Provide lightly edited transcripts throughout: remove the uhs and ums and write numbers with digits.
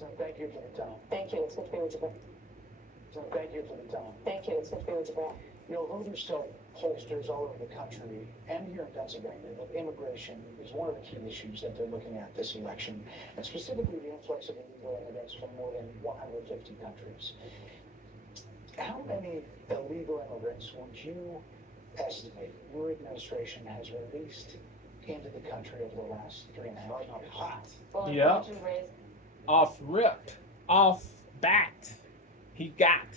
So thank you for the time. Thank you. It's good to be with you, Brett. So thank you for the time. Thank you. It's good to be with you, Brett. You know, voters tell pollsters all over the country and here in Pennsylvania that immigration is one of the key issues that they're looking at this election, and specifically the influx of illegal immigrants from more than 150 countries. How many illegal immigrants would you estimate your administration has released into the country over the last 3.5 years? Well, Yeah. would you raise Off rip, off bat, he got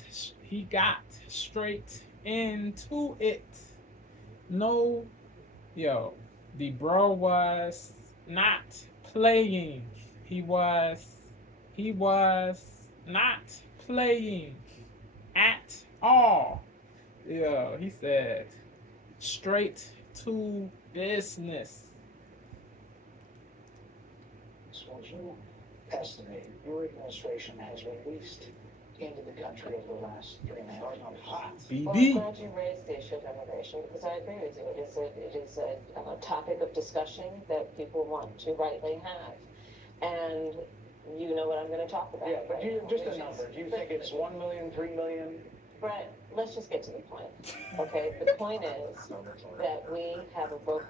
straight into it. No, yo, the bro was not playing. He was not playing at all. Yo, he said straight to business. So would you estimate your administration has released into the country over the last 3.5 years? Well, I'm BB. glad you raised the issue of immigration because I agree with you. It is a topic of discussion that people want to rightly have. And you know what I'm going to talk about. Yeah, but right do you, now, just which a is- number. Do you think it's 1 million, 3 million? Brett, let's just get to the point. Okay, the point is that we have a broken.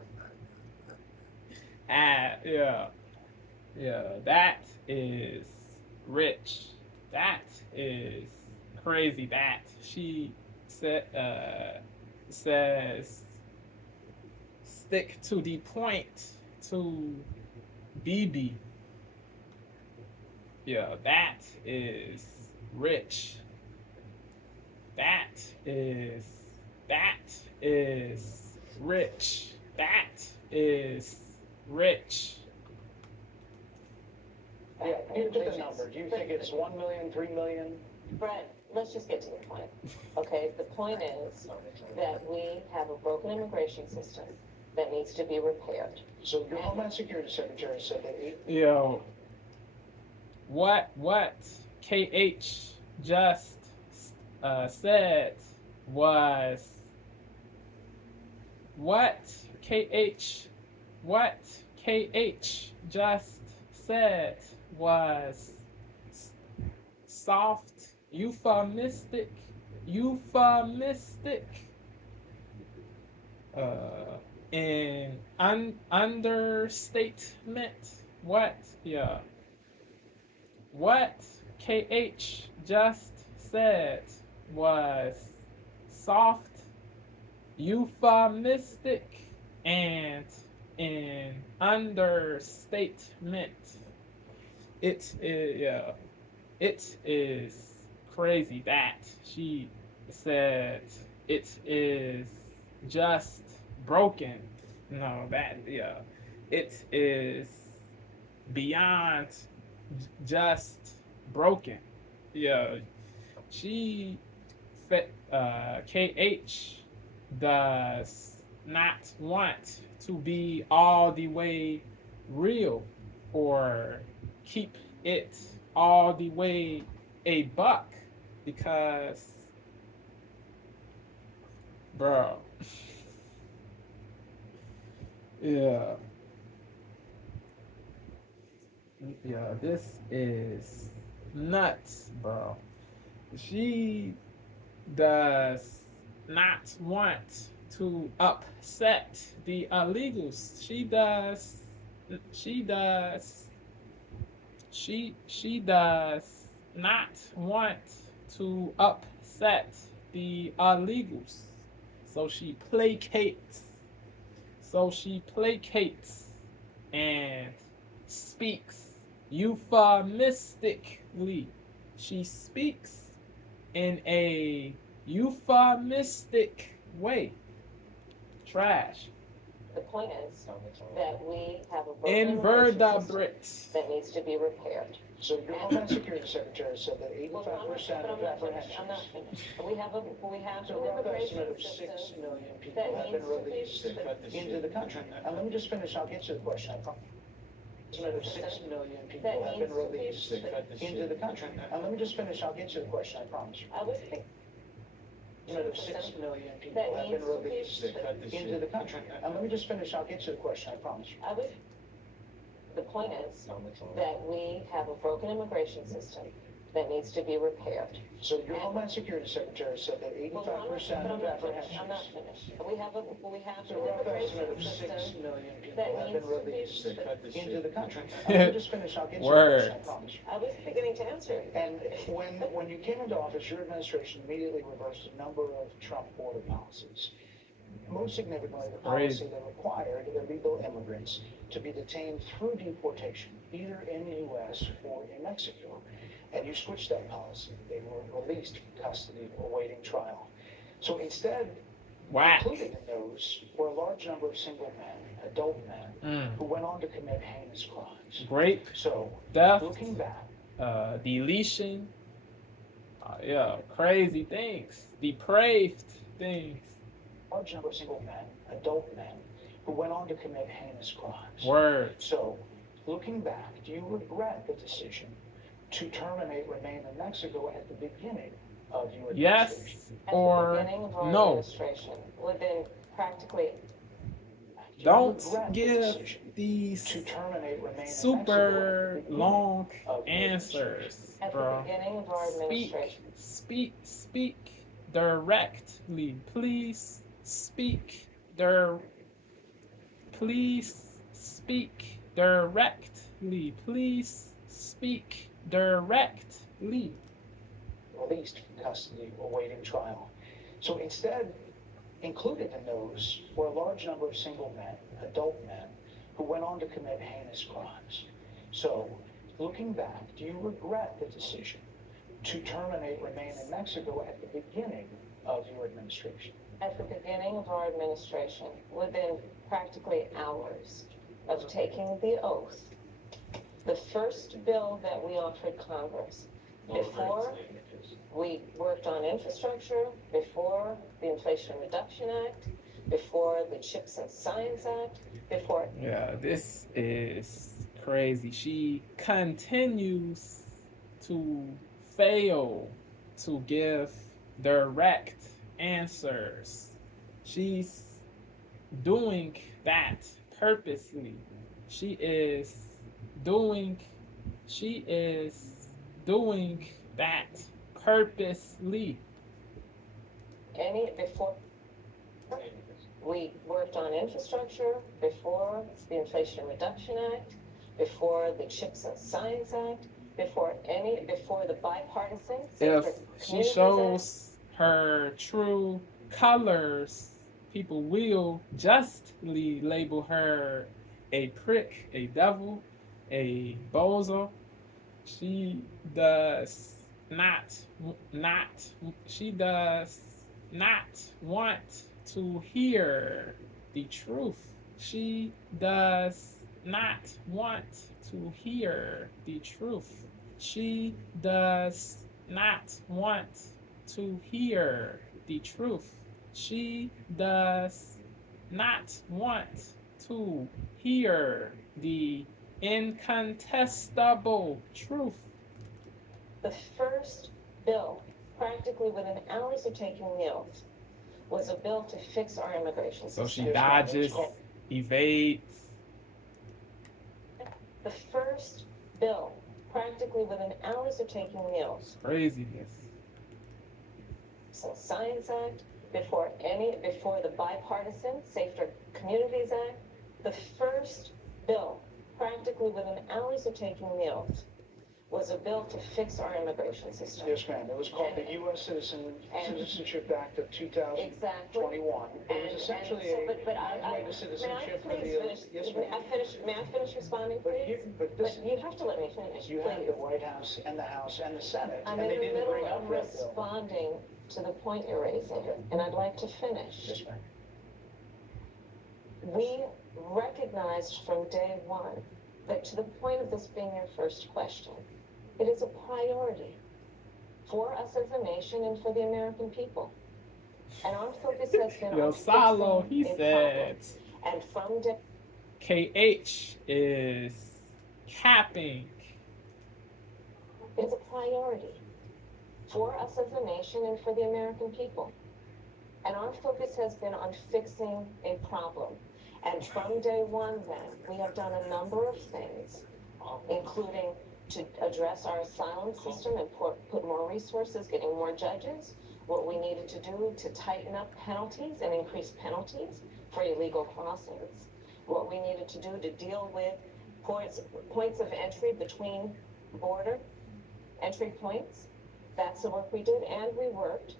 Yeah. Yeah, that is rich. That is crazy. That she says stick to the point to BB. Yeah, that is rich. That is rich. That is rich. Yeah, just a number. Do you think it's 1 million, 3 million? Brett, let's just get to the point. Okay, the point is that we have a broken immigration system that needs to be repaired. So your Homeland Security Secretary said that Yo, what KH just said was what KH just said was soft, euphemistic, and understatement. What? Yeah. What KH just said was soft, euphemistic, and an understatement. It is, yeah. It is crazy that she said it is just broken. No, that, yeah. It is beyond just broken. Yeah. She, KH does not want to be all the way real or keep it all the way a buck because, bro, yeah, this is nuts, bro. She does not want to upset the illegals. She does not want to upset the illegals. So she placates. And speaks euphemistically. She speaks in a euphemistic way. Trash. The point is that we have a broken immigration system Invertebrates. that needs to be repaired. so your Homeland Security Secretary said that 85% of apprehensions. I'm not finished. We have an So a rough immigration estimate of 6 system million people that have been needs to be- released into the country. And let me just finish, I'll get to the question, I promise. Estimate of 6 million people that have needs been to be- released into the country. And let me just finish, I'll get to the question, I promise. I would think Estimate of 6 million people have been released into the country. And let me just finish, I'll get to the question, I promise. I would. The point is that we have a broken immigration system that needs to be repaired. So your Homeland Security Secretary said that 85% of apprehensions. I'm not finished. We have So an a rough estimate immigration of 6 system million people that have been needs to be released fixed. into the country. Let me just finish, I'll get you Word. I promise. I was beginning to answer. And when you came into office, your administration immediately reversed a number of Trump border policies. Most significantly, the policy that required illegal immigrants to be detained through deportation, either in the U.S. or in Mexico. And you switched that policy. They were released from custody awaiting trial. So instead, Whack. included in those were a large number of single men, adult men, who went on to commit heinous crimes. Rape, So, theft, looking back, deletion, crazy things, depraved things. large number of single men, adult men, who went on to commit heinous crimes. Word. So, looking back, do you regret the decision to terminate remain in Mexico at the beginning of your administration? Yes At the or beginning of our no. administration, within practically Do you Don't regret the give decision these to terminate remain super in Mexico at the beginning long of your answers, at the bro. beginning of our administration. Speak directly. Please speak Please speak directly. Please speak directly. released from custody awaiting trial. So instead, included in those were a large number of single men, adult men, who went on to commit heinous crimes. So, looking back, do you regret the decision to terminate remain in Mexico at the beginning of your administration? At the beginning of our administration, within practically hours of taking the oath, the first bill that we offered Congress, before we worked on infrastructure, before the Inflation Reduction Act, before the Chips and Science Act, before... Yeah, this is crazy. She continues to fail to give direct answers. She's doing that purposely. She is doing that purposely. Before we worked on infrastructure, before the Inflation Reduction Act, before the Chips and Science Act, before the bipartisan... If she shows her true colors, people will justly label her a prick, a devil, a bozo. She does not want to hear the truth. She does not want to hear the truth. She does not want to hear the truth. She does not want to hear the incontestable truth. The first bill, practically within hours of taking the oath, was a bill to fix our immigration system. So she dodges, evades. The first bill, practically within hours of taking the oath. Craziness. So Science Act, before the bipartisan Safer Communities Act, the first bill, practically within hours of taking the oath, was a bill to fix our immigration system. Yes, ma'am. It was called the U.S. Citizenship Act of 2021. Exactly. It was essentially a citizenship for the... Yes, ma'am. May I finish responding, please? But you have to let me finish, you have please. the White House and the House and the Senate, I'm and they in the didn't middle bring up of that bill. responding to the point you're raising, and I'd like to finish. Yes, ma'am. We recognized from day one that, to the point of this being your first question, it is a priority for us as a nation and for the American people. And our focus has been Yo, on Salo, fixing he a said, problem. And from day... KH is capping. It's a priority for us as a nation and for the American people. And our focus has been on fixing a problem. And from day one then, we have done a number of things, including to address our asylum system and put more resources, getting more judges, what we needed to do to tighten up penalties and increase penalties for illegal crossings, what we needed to do to deal with points of entry between border entry points. That's the work we did, and we worked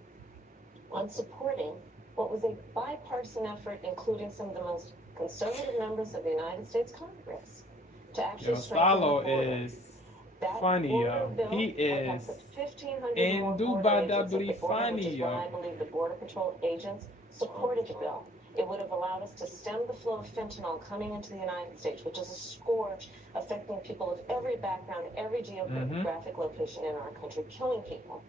on supporting what was a bipartisan effort, including some of the most conservative members of the United States Congress, to actually strengthen the border. Is That funny, border bill he would have is put 1,500 more border agents at the border, which is why I believe the Border Patrol agents supported the bill. It would have allowed us to stem the flow of fentanyl coming into the United States, which is a scourge affecting people of every background, every geographic location in our country, killing people.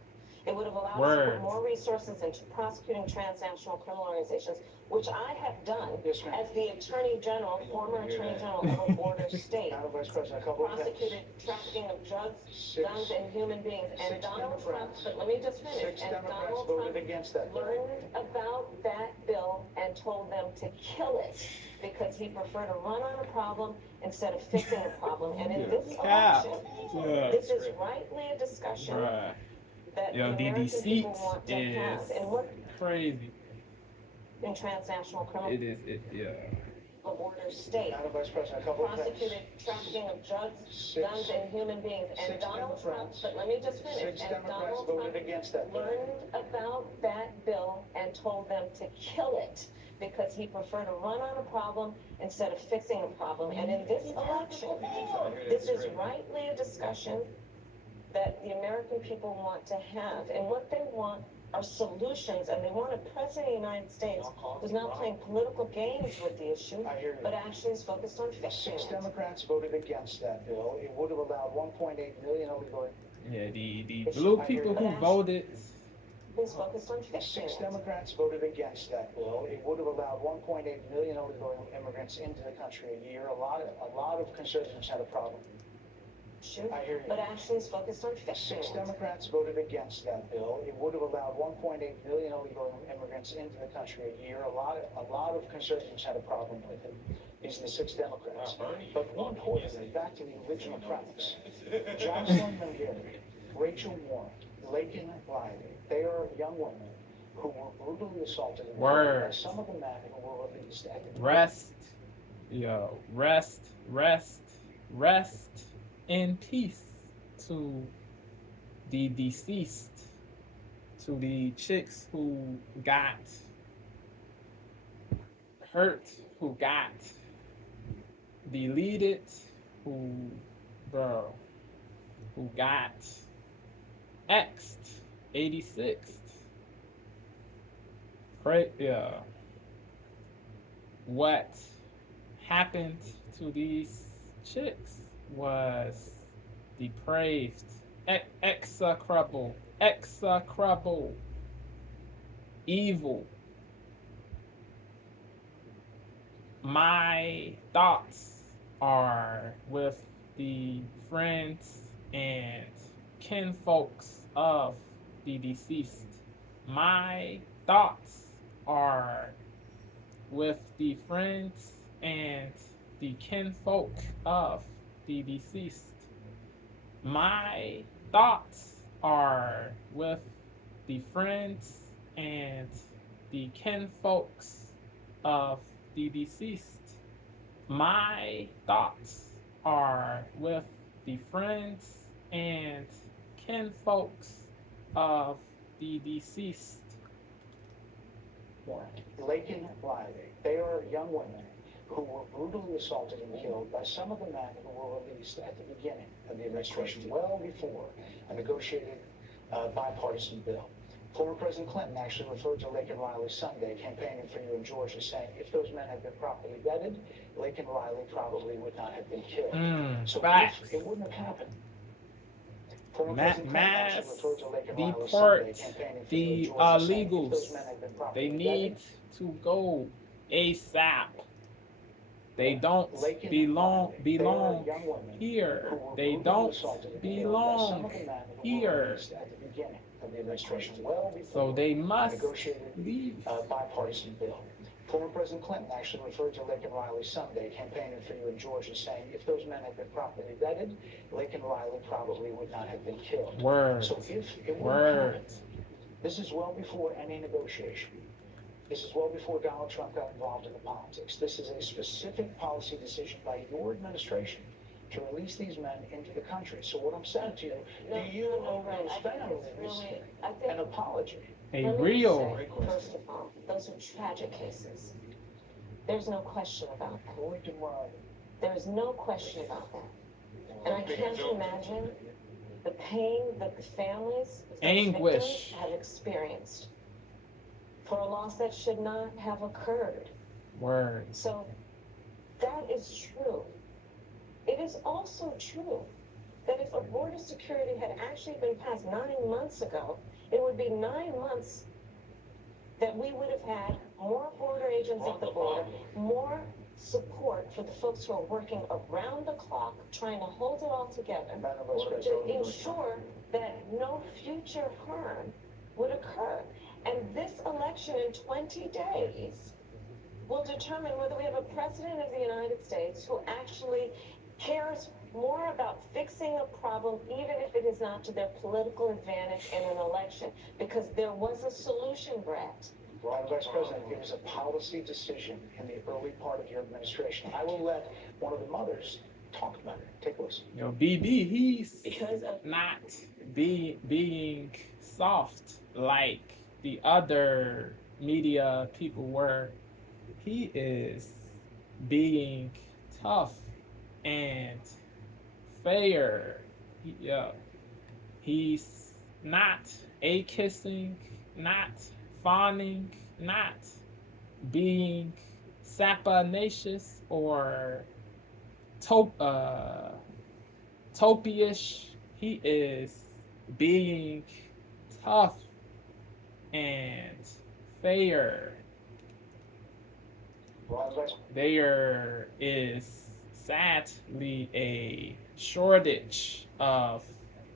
It would have allowed us to put more resources into prosecuting transnational criminal organizations, which I have done Yes, ma'am. as the Attorney General, former Attorney General of a border state. Madam Vice President, a couple of things. Prosecuted trafficking of drugs, Six- guns, and human beings. And six Donald Trump, Democrats- but let me just finish. Six And Democrats Donald voted Trump against that bill. learned about that bill and told them to kill it because he preferred to run on a problem instead of fixing a problem. And in this Cap. election, Yeah. this is rightly a discussion Bruh. that Yo, the the American people deceit want to have. is And what crazy. in transnational criminal It is, yeah. border state. Madam Vice President, a couple of things. Prosecuted trafficking of drugs, Six- guns, and human beings. And six Donald Trump, Democrats- but let me just finish. Six And Democrats Donald voted Trump against that bill. learned about that bill and told them to kill it because he preferred to run on a problem instead of fixing a problem. And in this election, this is rightly a discussion that the American people want to have. And what they want are solutions, and they want a president of the United States who's not playing political games with the issue, I hear you. but actually is focused on fixing Six it. Democrats voted against that bill. It would have allowed 1.8 million illegal. Yeah, the blue people who voted. He's focused on fixing Six it. Democrats voted against that bill. It would have allowed 1.8 million illegal immigrants into the country a year. A lot of conservatives had a problem. Sure. I hear you. But actually is focused on fixing Six it. Democrats voted against that bill. It would have allowed 1.8 million illegal immigrants into the country a year. A lot of conservatives had a problem with it. These are the six Democrats. But more importantly, back to the original premise. Jocelyn McGarry, Rachel Warren, Lakin Riley, they are young women who were brutally assaulted and murdered by some of the men who were released at the Rest, yo, rest in peace to the deceased, to the chicks who got hurt, who got deleted, who got X'd, 86th. Right, yeah. What happened to these chicks was depraved, execrable, evil. My thoughts are with the friends and kinfolks of the deceased. My thoughts are with the friends and the kinfolk of the deceased. My thoughts are with the friends and the kinfolks of the deceased. My thoughts are with the friends and kinfolks of the deceased. Lakin Riley, they are young women who were brutally assaulted and killed by some of the men who were released at the beginning of the administration, well before a negotiated bipartisan bill. Former President Clinton actually referred to Lakin Riley Sunday campaigning for you in Georgia, saying if those men had been properly vetted, Lakin Riley probably would not have been killed. So Facts. if it wouldn't have happened. Former Mass President Clinton actually referred to Lakin Riley deport Sunday campaigning for you in the Georgia, saying if illegals. those men had been properly They need vetted, to go ASAP. They don't Lakin belong Riley, they are young women here. who were They brutally don't assaulted and killed by some belong of the men who were here. released at the beginning of the administration, well So before they a must negotiated leave. bipartisan bill. Former President Clinton actually referred to Lincoln Riley Sunday, campaigning for you in Georgia, saying if those men had been properly vetted, Lincoln Riley probably would not have been killed. Word. So if it would Word. happen, this is well before any negotiation. This is well before Donald Trump got involved in the politics. This is a specific policy decision by your administration to release these men into the country. So what I'm saying to you, do you owe those families an apology? A Let me real. say, first of all, those are tragic cases. There's no question about that. There's no question about that. And I can't imagine the pain that the families of those Anguish. victims have experienced for a loss that should not have occurred. Word. So that is true. It is also true that if a border security had actually been passed 9 months ago, it would be 9 months that we would have had more border agents at the border, more support for the folks who are working around the clock, trying to hold it all together, to ensure that no future harm would occur. And this election in 20 days will determine whether we have a president of the United States who actually cares more about fixing a problem, even if it is not to their political advantage in an election. Because there was a solution, Brett. Well, Vice President, it was a policy decision in the early part of your administration. I will let one of the mothers talk about it. Take a listen. Yo, BB, he's Because of not being soft like the other media people were. He is being tough and fair. He's not a-kissing, not fawning, not being saponaceous or topyish. He is being tough and fair. There is sadly a shortage of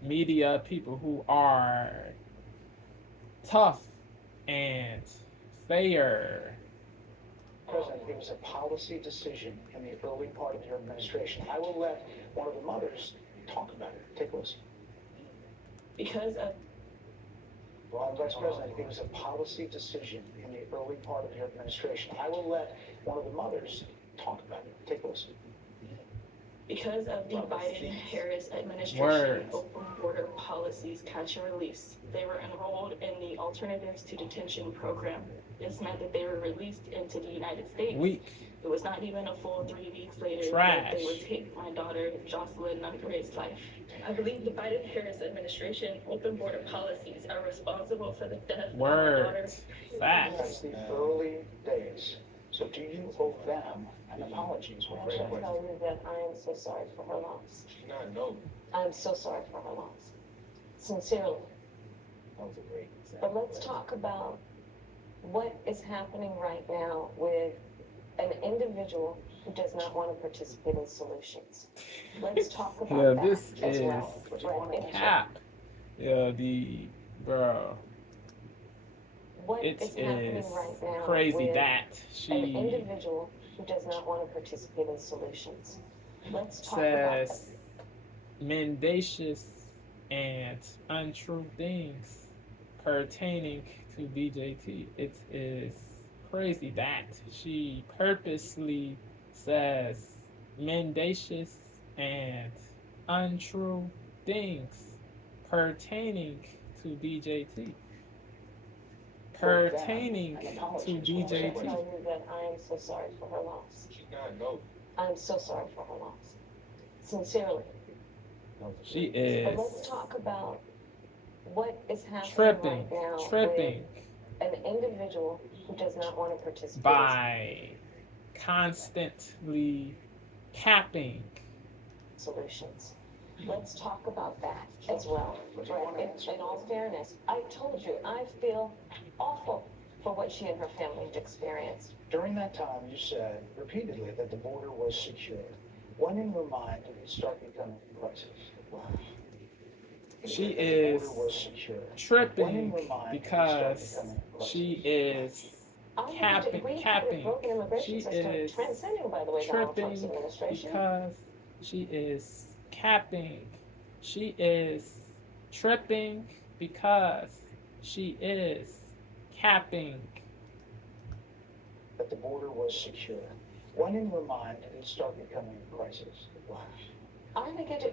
media people who are tough and fair. President, it was a policy decision in the early part of your administration. I will let one of the mothers talk about it. Take a listen. because of Well, Vice President, it was a policy decision in the early part of your administration. I will let one of the mothers talk about it. Take a listen. Because of the Biden-Harris administration Word. open border policies catch and release, they were enrolled in the Alternatives to Detention program. This meant that they were released into the United States. Weak. It was not even a full 3 weeks later Trash. that they would take my daughter, Jocelyn Nungrade's life. I believe the Biden-Harris administration open border policies are responsible for the death of my daughter. Word. That's Facts. the early days. So do you owe them an apology is what I'm I saying. can tell you that I am so sorry for her loss. I'm so sorry for her loss. Sincerely. But let's talk about what is happening right now with an individual who does not want to participate in solutions. Let's talk about Yeah, that this as is well. Brett, cap. Yeah, bro. what It is happening is right now crazy with that an she individual who does not want to participate in solutions? Let's talk about that. says mendacious and untrue things pertaining to BJT. It is crazy that she purposely says mendacious and untrue things pertaining to BJT. Pertaining to I can BJT. tell you that I am so sorry for her loss. I'm so sorry for her loss. Sincerely. She But is let's talk about what is happening tripping, right now tripping with an individual who does not want to participate by constantly capping. in solutions. Let's talk about that as well. In all fairness, I told you, I feel awful for what she and her family have experienced. During that time, you said repeatedly that the border was secure. When in your mind did it start becoming a crisis? She The is border was secure. tripping because she is capping. We've had a broken immigration She system, is transcending, by the way, Donald Trump's tripping administration. because she is capping. She is tripping because she is capping. That the border was secure. When in your mind did it start becoming a crisis? Wow.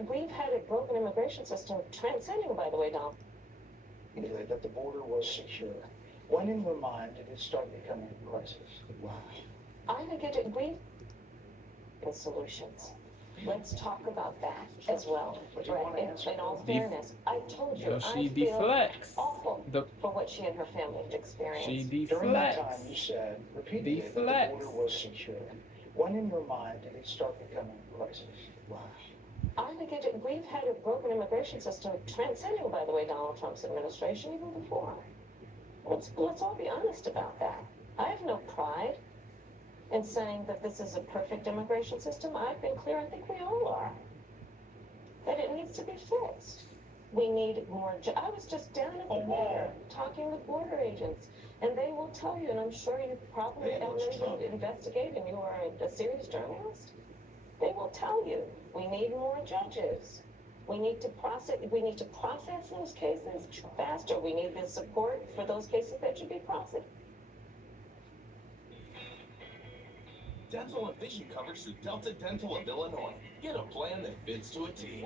We've had a broken immigration system, transcending, by the way, Donald. That the border was secure. When in your mind did it start becoming a crisis? Wow. We've solutions. Let's talk about that as well. But you want to answer In all fairness, I told you, She I feel deflects. awful for what she and her family have experienced. She During that time, deflects. you said repeatedly that the border was secure. When in your mind did it start becoming a crisis? Wow. We've had a broken immigration system, transcending, by the way, Donald Trump's administration even before. Let's all be honest about that. I have no pride in saying that this is a perfect immigration system. I've been clear, I think we all are, that it needs to be fixed. We need more. I was just down at the border talking with border agents, and they will tell you, and I'm sure you probably investigate, and you are a serious journalist. They will tell you we need more judges. We need to process those cases faster. We need the support for those cases that should be processed. Dental and vision coverage through Delta Dental of Illinois. Get a plan that fits to a T.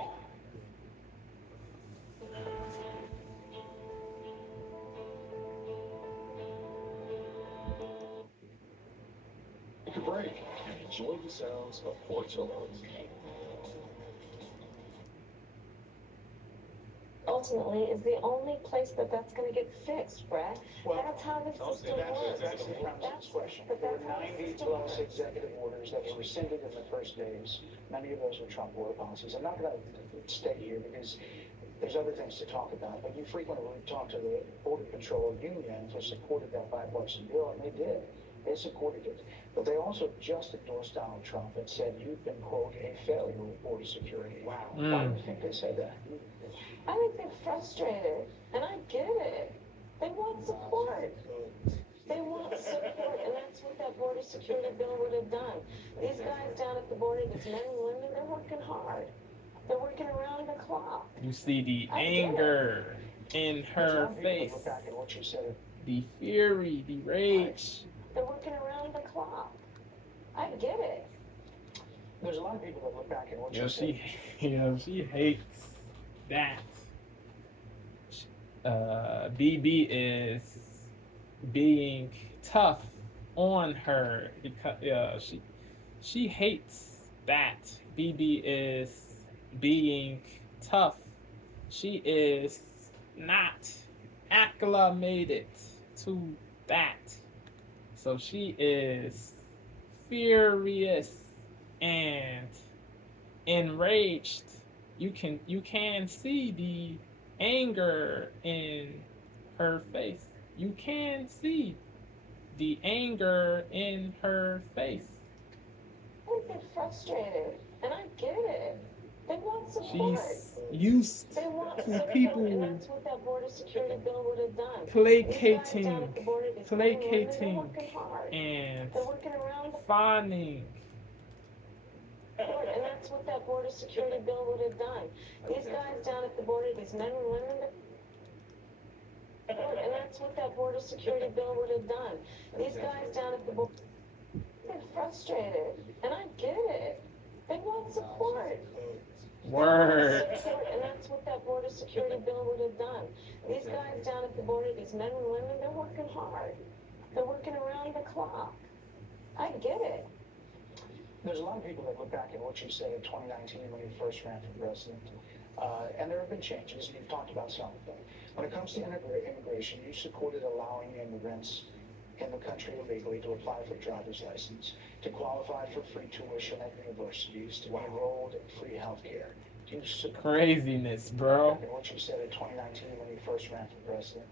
Take a break and enjoy the sounds of Portillo's. Ultimately, is the only place that's going to get fixed, Brett. Well, that's how the system works. That's the premise question. There were 90 plus executive orders that were rescinded in the first days. Many of those were Trump border policies. I'm not going to stay here because there's other things to talk about, but you frequently talk to the Border Patrol unions who supported that bipartisan bill, and they did. They supported it. But they also just endorsed Donald Trump and said, you've been, quote, a failure with border security. Wow. Why do you think they said that? I think they're frustrated, and I get it. They want support. They want support, and that's what that border security bill would have done. These guys down at the border, these men and women, they're working hard. They're working around the clock. You see the anger in her face, the fury, the rage. They're working around the clock. I get it. There's a lot of people that look back at what you said. She hates that. BB is being tough on her because she hates that. BB is being tough. She is not acclimated to that. So she is furious and enraged. You can see the anger in her face. You can see the anger in her face. I think they're frustrated, and I get it. They want support. She's used They want to support, people and that's what that border security bill would have done. placating, They're working hard. and They're working around. fawning. And that's what that border security bill would have done. These guys down at the border, these men and women, and that's what that border security bill would have done. These guys down at the border, they're frustrated, and I get it. They want support. Word. And that's what that border security bill would have done. These guys down at the border, these men and women, they're working hard. They're working around the clock. I get it. There's a lot of people that look back at what you said in 2019 when you first ran for president. And there have been changes, and you've talked about some of them. When it comes to immigration, you supported allowing immigrants in the country illegally to apply for a driver's license, to qualify for free tuition at universities, to be enrolled in free health care. Craziness, bro. What you said in 2019 when you first ran for president.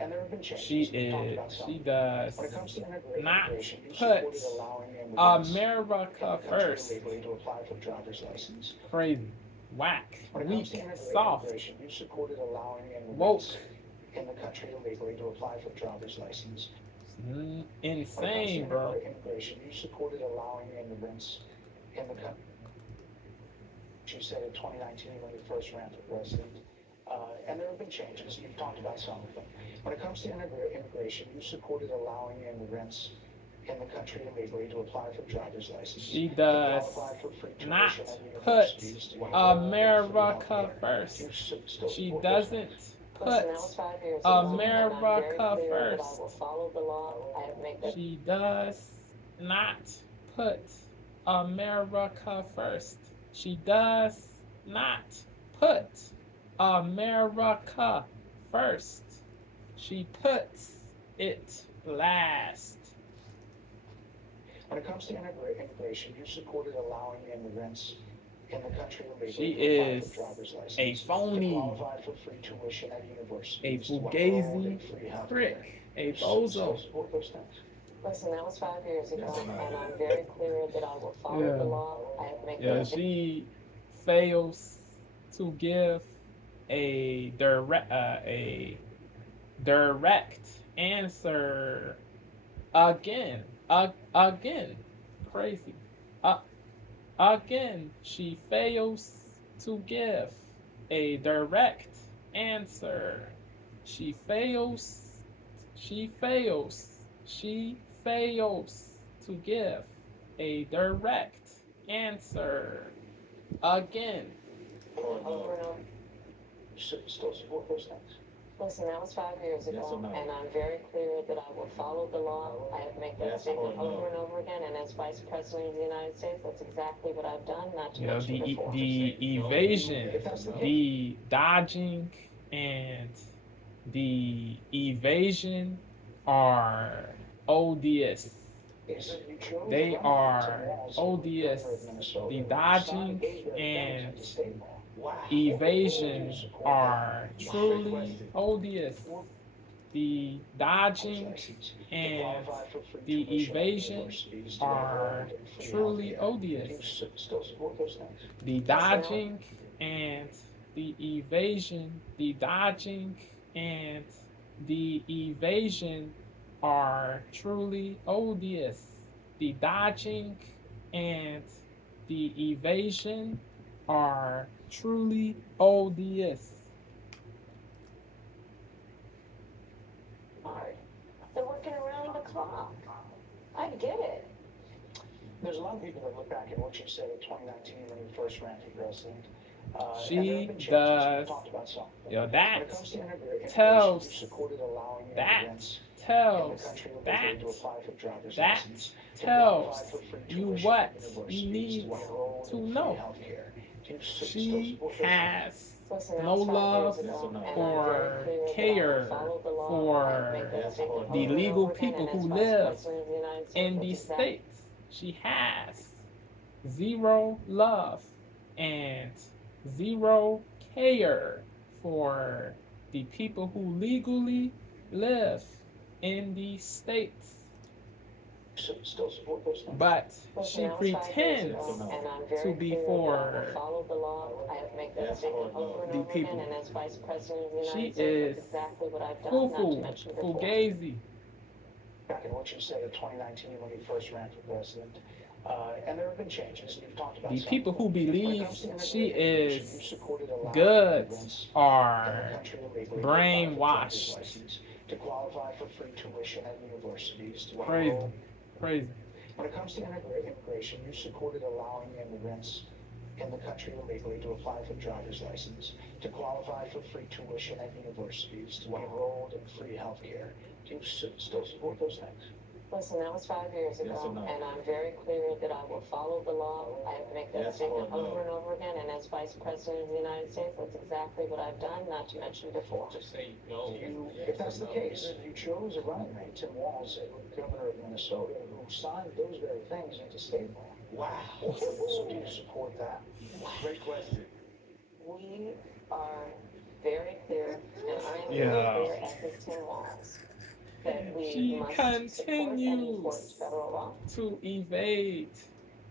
And there have been changes. She does when it comes to not immigration, you put supported allowing immigrants America first. illegally to apply for a driver's license. Crazy. Whack. When it Weak. comes to Soft. immigration, you supported allowing Woke. immigrants in the country illegally to apply for a driver's license. When it comes Insane, to bro. immigration, you supported allowing immigrants in the country. You said in 2019 when you first ran for president. And there have been changes. You've talked about some of them. When it comes to immigration, you supported allowing immigrants in the country illegally to apply for driver's license. She to does qualify for free not tuition at put universities, to enroll in free America healthcare. first. You She still support those doesn't things? put Listen, that was 5 years ago, and I'm very America clear that I first. will follow the law. I have made that. She does not put America first. She does not put America first. She puts it last. When it comes to immigration, you supported allowing immigrants in the country illegally She to apply is for driver's license, a phony, to qualify for free tuition at universities, a to enroll fugazi in free healthcare. prick, a You still bozo. support those things? Listen, that was 5 years ago, and I'm very clear that I will follow the law. I have made Yeah, that. she fails to give a direct answer again. Again, crazy. Again, she fails to give a direct answer. She fails to give a direct answer. Again. Over and over. You still support those things? Listen, that was 5 years Yes ago, or no? and I'm very clear that I will follow the law. I have made that Yes statement or no? over and over again, and as Vice President of the United States, that's exactly what I've done, not to You know, mention before. the evasion, If that's the case, the dodging, and the evasion are odious. is you chose They to run are into walls odious. in governor of Minnesota. The You dodging signed those very and things into state law. Wow. evasion You support are that. truly odious. The dodging License to and qualify for free the tuition at evasion universities, to are enroll in free truly healthcare. odious. Do you still support those things? The dodging and the evasion, and the evasion are truly odious. The dodging and the evasion are truly odious. Hard. They're working around the clock. I get it. There's a lot of people that look back at what you said in 2019 when you first ran for president. She and there have been changes. does- We've talked about some of them. You know, When that it comes to immigration, tells- you supported allowing that immigrants in the tells country that illegally to apply for driver's that license, to tells qualify for free you tuition what at you universities, need to enroll to in free know. healthcare. Do you still She support those things? has Listen, that no was 5 love years ago, and I'm or very clear that I care will follow the law. for I have made that statement the over and legal over again, people and as who Vice live President of the United States, in that's these exactly- states. She has zero love and zero care for the people who legally live in these states. Still support those things? But Listen, she that was 5 years pretends ago, and I'm to very be clear that I for will follow the law. I have made that Yes statement or no? over and the over people. again, and as Vice President of the She United States, is that's exactly what I've done, not to Fufu, mention before. Fugazi. Back in what you said in 2019 when you first ran for president. And there have been changes. You've talked about The some people of who them. When it believe comes to she immigration, you is supported allowing good immigrants in the are country illegally to apply for driver's brainwashed. license, to qualify for free tuition at universities, to Crazy. enroll. Crazy. When it comes to immigration, you supported allowing immigrants in the country illegally to apply for driver's license, to qualify for free tuition at universities, to be enrolled in free healthcare. Do you still support those things? Listen, that was 5 years ago, Yes or no? and I'm very clear that I will follow the law. I have made that Yes statement or no? over and over again, and as Vice President of the United States, that's exactly what I've done, not to mention before. Just say no. If that's the case, you chose a running mate, Tim Walz, governor of Minnesota, who signed those very things into state law. Wow. So do you support that? Great question. We are very clear, and I am Yeah. very clear as is Tim Walz, that we She must support and continues enforce federal law. to evade.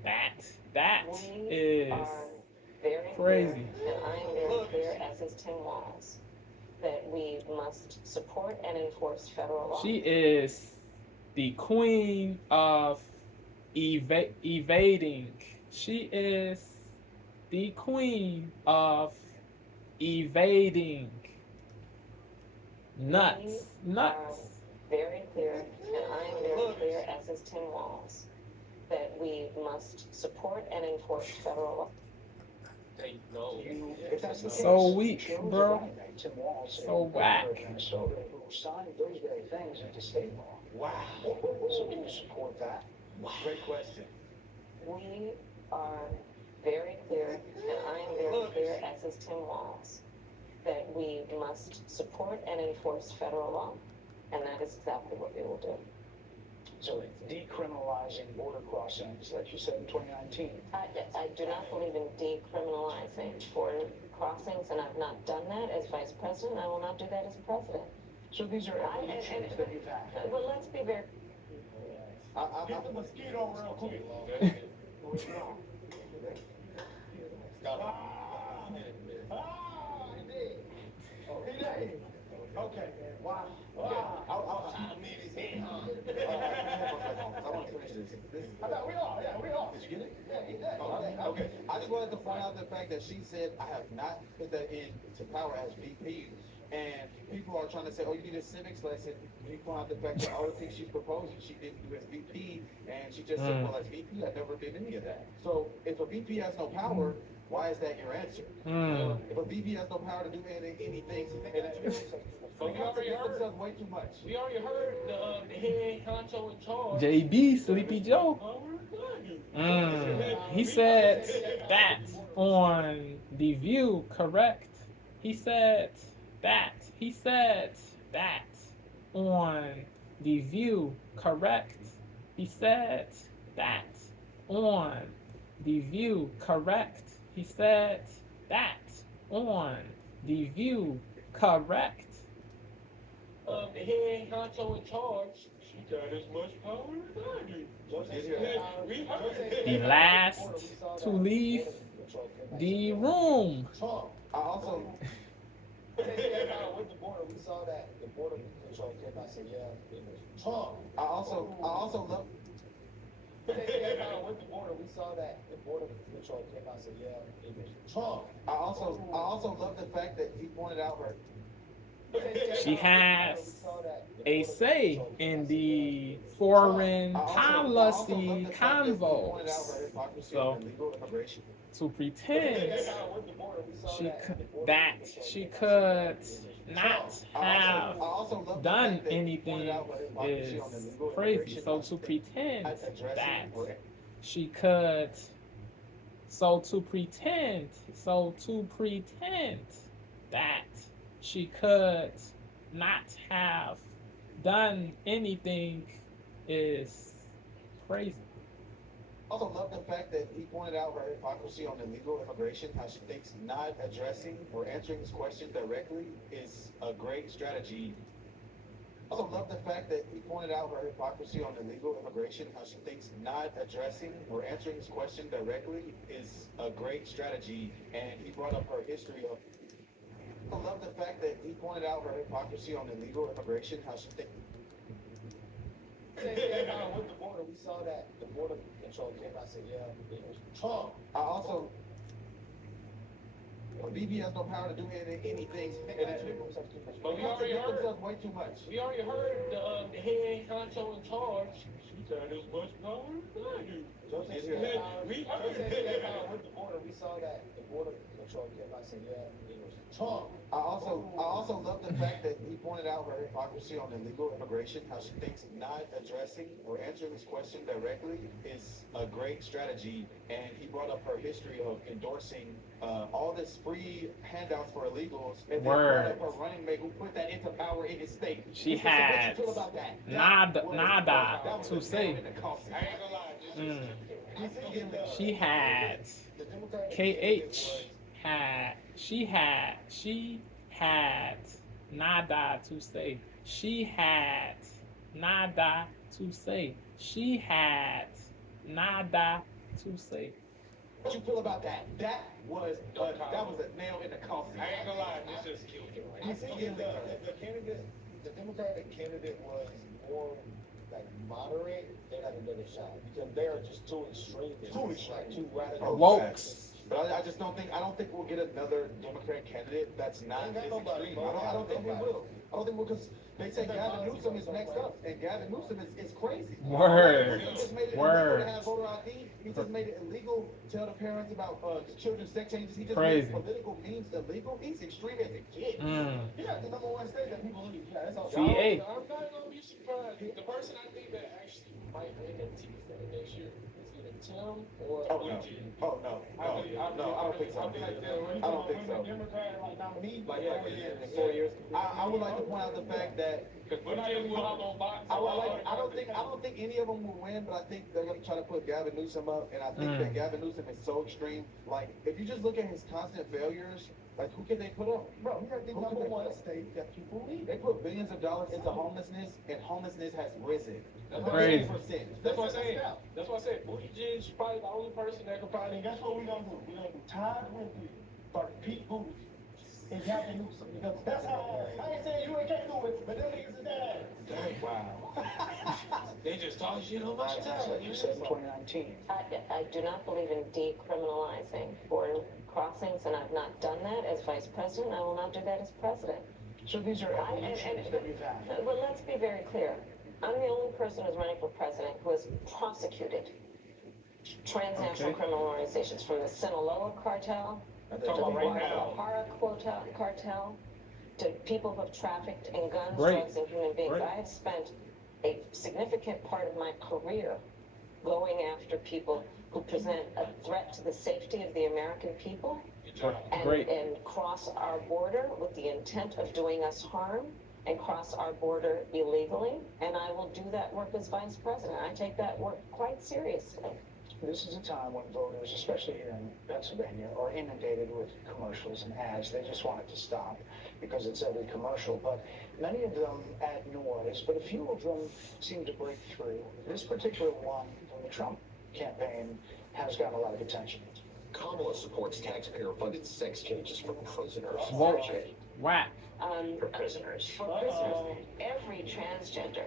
That We is are very crazy. clear, and I am very clear, as is Tim Walz, that we must support and enforce federal law. She is the queen of evading. She is the queen of evading. We Nuts. are Nuts. very clear, and I am very clear, as is Tim Walz, that we must support and enforce federal law. If that's the So case, weak, chose a bro. running mate, Tim Walz, So in whack. Minnesota, who signed those very things into state law. Wow. So do you support that? Great question. We are very clear, and I am very clear, as is Tim Walz, that we must support and enforce federal law. And that is exactly what we will do. So decriminalizing border crossings, like you said in 2019. I do not believe in decriminalizing border crossings, and I've not done that as vice president. I will not do that as president. So these are evolutions that you've had. Well, let's be very. Get the mosquito real quick. He did. Okay. Wow. I need his hand. I want to finish this. I thought we are. Did you get it? Yeah, he did. Okay. I just wanted to point out the fact that she said I have not put that into power as VP. And people are trying to say, oh, you need a civics lesson. We point out the fact that all the things she's proposing, she didn't do as VP. And she just said, well, as VP, I never did any of that. So if a VP has no power, why is that your answer? If a VP has no power to do anything, So we already heard. Way too much. We already heard the head honcho in charge. JB, Sleepy Joe. He said that on The View, correct? He said that. He said that on The View, correct? He said that on The View, correct? He said that on The View, correct? The head honcho in charge. She got as much power as I do. We heard. The last to leave the room. I also, With the border, we saw that the border control came out and said, yeah, it was Trump. I also love. With the border, we saw that the border control came out and said, yeah, it was Trump. I also love the fact that he pointed out her. She has a say in the foreign policy convos. So to pretend she could not have done anything is crazy. So to pretend that she could, so to pretend that she could not have done anything is crazy. I also love the fact that he pointed out her hypocrisy on illegal immigration, how she thinks not addressing or answering this question directly is a great strategy. I also love the fact that he pointed out her hypocrisy on illegal immigration, how she thinks not addressing or answering this question directly is a great strategy, and he brought up her history of. I love the fact that he pointed out her hypocrisy on illegal immigration, how she thinks. With the border, we saw that the border control came out and said, yeah, it was Trump. I also. BB has no power to do anything. But we already heard. Way too much. We already heard the head honcho in charge. She got as much power as I do. We heard. With the border, we saw that the border control came out and said, yeah, it was Trump. I also love the fact that he pointed out her hypocrisy on illegal immigration, how she thinks not addressing or answering this question directly is a great strategy, and he brought up her history of endorsing all this free handouts for illegals, and then brought up her running mate who put that into power in his state. She So what you had feel about that? nada to say. I ain't gonna lie. She had KH had she had nada to say. She had nada to say. She had nada to say. What you feel about that? That was a nail in the coffin. I ain't gonna lie. This just killed you. The candidate, the Democratic candidate was more like moderate, they're not gonna get a shot because they are just too extreme. Too extreme. Like too radical. Oh, Wokes. But I just don't think we'll get another Democrat candidate that's not Ain't this got nobody, extreme. bro. I don't think we Nobody. will. I don't think we'll because they say Gavin Newsom is next up, and Gavin Newsom is crazy. Word. He just made it Word. illegal to have voter ID. He just made it illegal to tell the parents about children's sex changes. He just Crazy. made political means illegal. He's extreme as it gets. He got the #1 state that people leave. Yeah, that's all. CA. I'm not gonna be surprised. The person I think that actually might win that Tuesday next year is either Tim or Oh no. Buttigieg. Oh no. No, I don't think so. I feel like I don't think so. Democrat like nominee, Like, yeah, in 4 years. I would like to point out the fact that because Buttigieg will have on box. I don't think any of them will win, but I think they're gonna try to put Gavin Newsom up, and I think that Gavin Newsom is so extreme. Like, if you just look at his constant failures, like who can they put up? Bro, he got the Who can they #1 put up? state that people leave. They put billions of dollars into homelessness, and homelessness has risen. Crazy. 30%. That's what I said. That's what I said. Buttigieg's probably the only person that could probably. And guess what we gonna do? We gonna do Todd Winfrey for Pete Buttigieg and Gavin Newsom because that's how. I ain't saying you ain't can't do it, but them niggas is that ass. Wow. They just talk shit on my That's like time. you said in 2019. I do not believe in decriminalizing border crossings, and I've not done that as vice president. I will not do that as president. So these are evolutions that we've had. Well, let's be very clear. I'm the only person who's running for president who has prosecuted transnational criminal organizations, from the Sinaloa cartel to the talking about right now. Guadalajara cartel to people who have trafficked in guns, Great. drugs, and human beings. Great. I have spent a significant part of my career going after people who present a threat to the safety of the American people Great. and cross our border with the intent of doing us harm and cross our border illegally. And I will do that work as vice president. I take that work quite seriously. This is a time when voters, especially here in Pennsylvania, are inundated with commercials and ads. They just want it to stop because it's every commercial. But many of them add noise, but a few of them seem to break through. This particular one from the Trump campaign has gotten a lot of attention. Kamala supports taxpayer-funded sex changes for prisoners. Woke. Whack. For prisoners. For prisoners, every transgender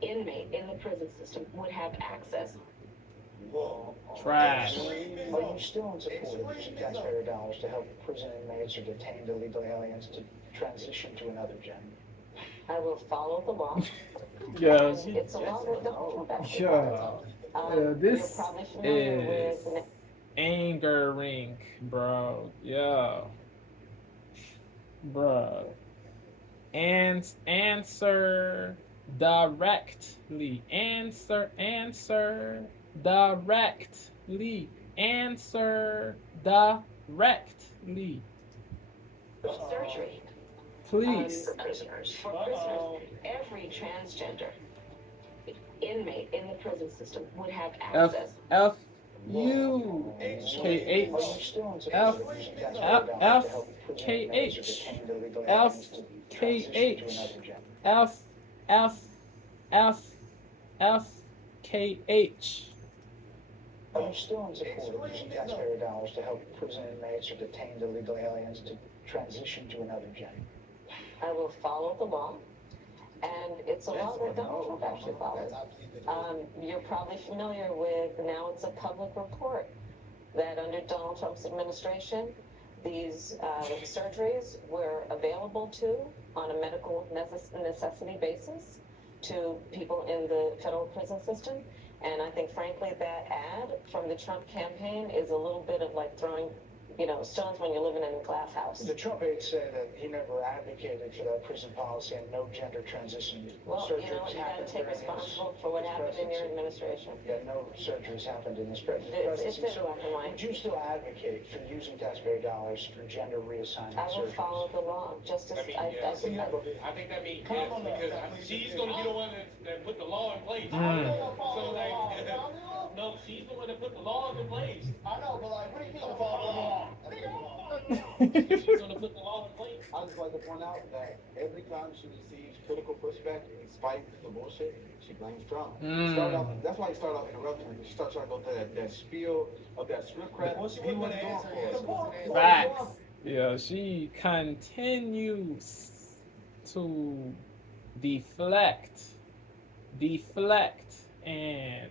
inmate in the prison system would have access. Trash. Are you still in support of using taxpayer dollars to help prison inmates or detained illegal aliens to transition to another gender? I will follow the law. Yes. And it's a law that don't affect Yeah. This you're probably familiar is with angering, bro. Yeah. Bro. And answer directly. Answer directly. Answer directly. surgery. Please. For prisoners, every transgender inmate in the prison system would have F access. F U K H Are you still in support F of using taxpayer F dollars F to help prison K inmates or H detained illegal F aliens to K transition to H another gender? F F F F K H. Are you still in support of using taxpayer dollars to help prison inmates or detained illegal aliens to transition to another gender? I will follow the law, and it's a law that Donald Trump actually followed. You're probably familiar with, now it's a public report, that under Donald Trump's administration, these surgeries were available on a medical necessity basis to people in the federal prison system. And I think, frankly, that ad from the Trump campaign is a little bit of like throwing, stones when you're living in a glass house. The Trump aides say that he never advocated for that prison policy and no gender transition Well, surgeries you gotta happened take during his responsibility for what happened in your presidency. administration. Yeah, no surgeries happened in his It's presidency. in So black and white. would you still advocate for using taxpayer dollars for gender reassignment I will surgeries? follow the law, just as I mean, I yes. I think that means yes, because she's gonna be the one that put the law in place. So like, no, she's the one that put the laws in place. I know, but like, what do you mean follow the law? She's gonna put the law in place. I just like to point out that every time she receives critical pushback in spite of the bullshit, she blames Trump. That's why he started off interrupting her. She started trying to go through that spiel of that script crap. Well, she He wasn't wasn't gonna going answer for it. Facts. Yeah, she continues to deflect deflect, and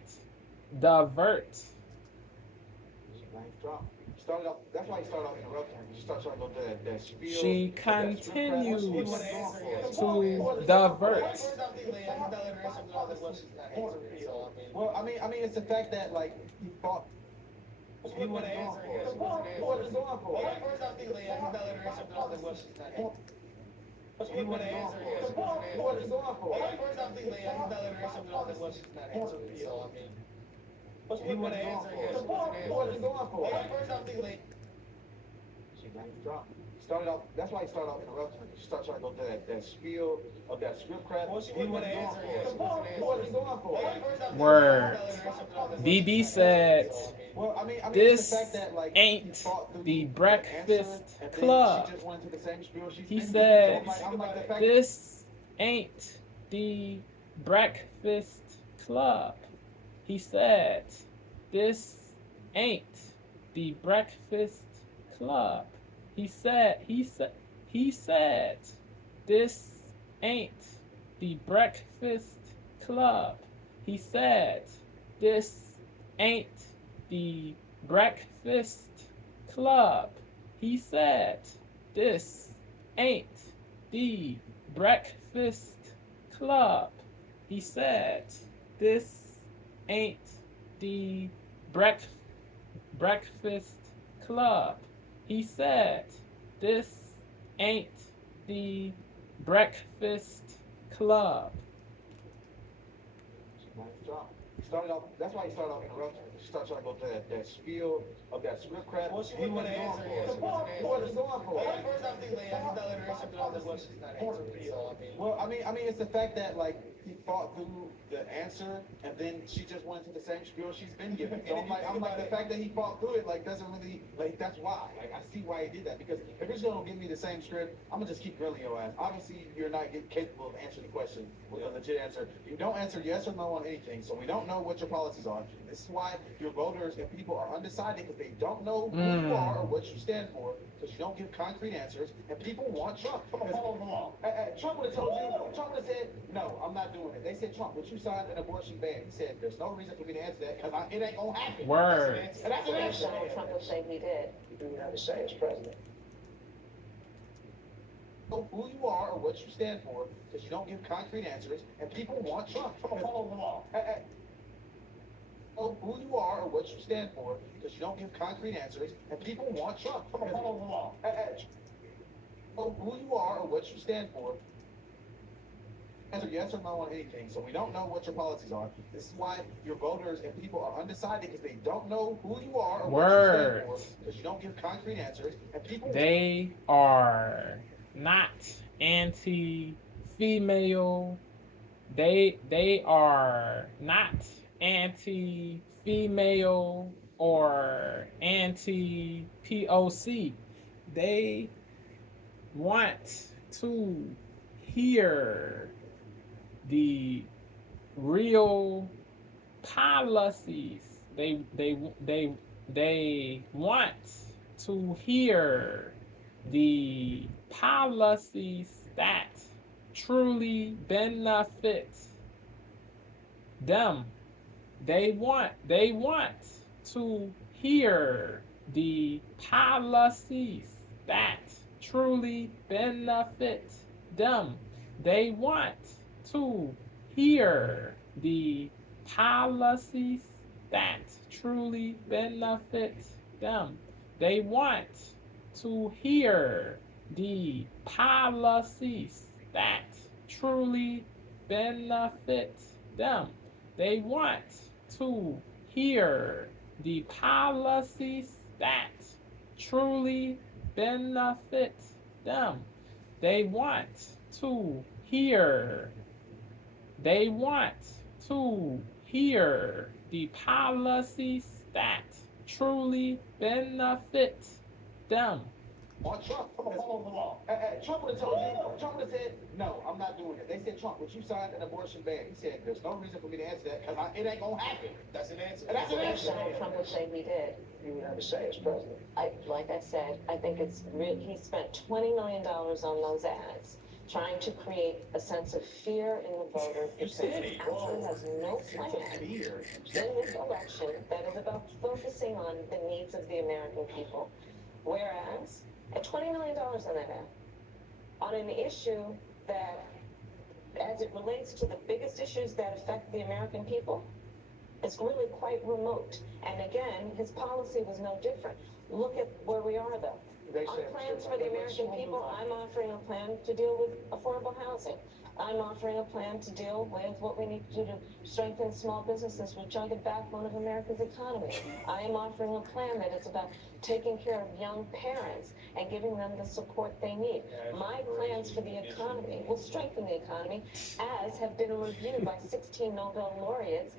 divert. Nice drop. Started off. That's why he started off interrupting her. She started trying to go through that spiel. She that script prep. continues She to wasn't going for it. divert. Well, I mean, it's the fact that like he thought he wasn't going for it. He wasn't going for it. He wasn't going for it. He wasn't going for it. He wasn't going for it. She nice drop. Started off. That's why he started off interrupting her. She started trying to go through that spiel of that script crap. He wasn't going for it. He wasn't going for it. Word. BB said, Well, I mean, this it's the fact that, like, ain't he thought through the answer, breakfast and then club. She just went into the same spiel she's He been said, giving. So I'm like, the fact this ain't the breakfast club. He said, this ain't the breakfast club. He said, this ain't the breakfast club. He said, this ain't the breakfast club. He said, this ain't the breakfast club. He said, this ain't the breakfast club. He said, this ain't the breakfast club. nice drop. Started off. That's why he started off interrupting her. She started trying to go through that spiel of that script crap. He wasn't going for it. He wasn't going for it. Well, I mean, it's the fact that like he thought through the answer, and then she just went into the same spiel she's been given. So I'm like, the fact that he thought through it, like, doesn't really, like, that's why. Like, I see why he did that. Because if you're just gonna give me the same script, I'm gonna just keep grilling your ass. Obviously, you're not capable of answering the question with a legit answer. You don't answer yes or no on anything, so we don't know what your policies are. This is why your voters and people are undecided, because they don't know who you are or what you stand for, because you don't give concrete answers, and people want Trump. Trump would have told you, Trump would have said, no, I'm not doing it. They said, Trump, would you sign an abortion ban? He said, there's no reason for me to answer that, because it ain't gonna happen. Word. And that's an answer. Donald Trump will say we did. You do have to say as president. Know who you are or what you stand for, because you don't give concrete answers, and people want Trump. Know who you are or what you stand for, because you don't give concrete answers, and people want Trump. Know who you are or what you stand for. Answer yes or no on anything, so we don't know what your policies are. This is why your voters and people are undecided, because they don't know who you are or what you stand for, because you don't give concrete answers, and people. They are not anti-female. They are not anti-female or anti-POC. They want to hear the real policies. They want to hear the policies that truly benefit them. They want to hear the policies that truly benefit them. They want to hear the policies that truly benefit them. They want to hear the policies that truly benefit them. They want to hear the policies that truly benefit them. They want to hear the policies that truly benefit them. On Trump. Trump would have told you, Trump would have said, no, I'm not doing it. They said, Trump, would you sign an abortion ban? He said, there's no reason for me to answer that, because it ain't gonna happen. That's an answer. And that's an answer. Donald Trump will say we did. You would have to say as president. Like I said, I think it's real. He spent $20 million on those ads. trying to create a sense of fear in the voter because he actually has no plan Fear. in this election that is about focusing on the needs of the American people. Whereas, at $20 million on that ad, on an issue that, as it relates to the biggest issues that affect the American people, is really quite remote. And again, his policy was no different. Look at where we are, though. They On say plans for the American people, I'm offering a plan to deal with affordable housing. I'm offering a plan to deal with what we need to do to strengthen small businesses, which are the backbone of America's economy. I am offering a plan that is about taking care of young parents and giving them the support they need. My plans for the economy will strengthen the economy, as have been reviewed by 16 Nobel laureates,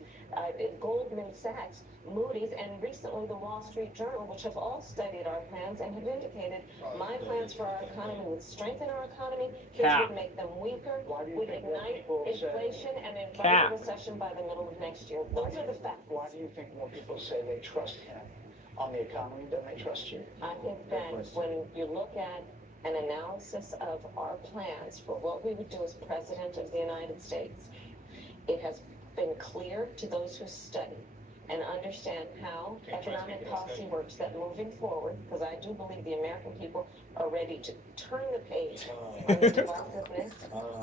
Goldman Sachs, Moody's, and recently the Wall Street Journal, which have all studied our plans and have indicated my plans for our economy would strengthen our economy, his Cap. would make them weaker, Why do you would think more ignite people say- inflation, and invite Cap. a recession by the middle of next year. Those are the facts. Why do you think more people say they trust him on the economy than they trust you? I think that when you look at an analysis of our plans for what we would do as President of the United States, it has been clear to those who study and understand how economic policy works that moving forward, because I do believe the American people are ready to turn the page on the divisiveness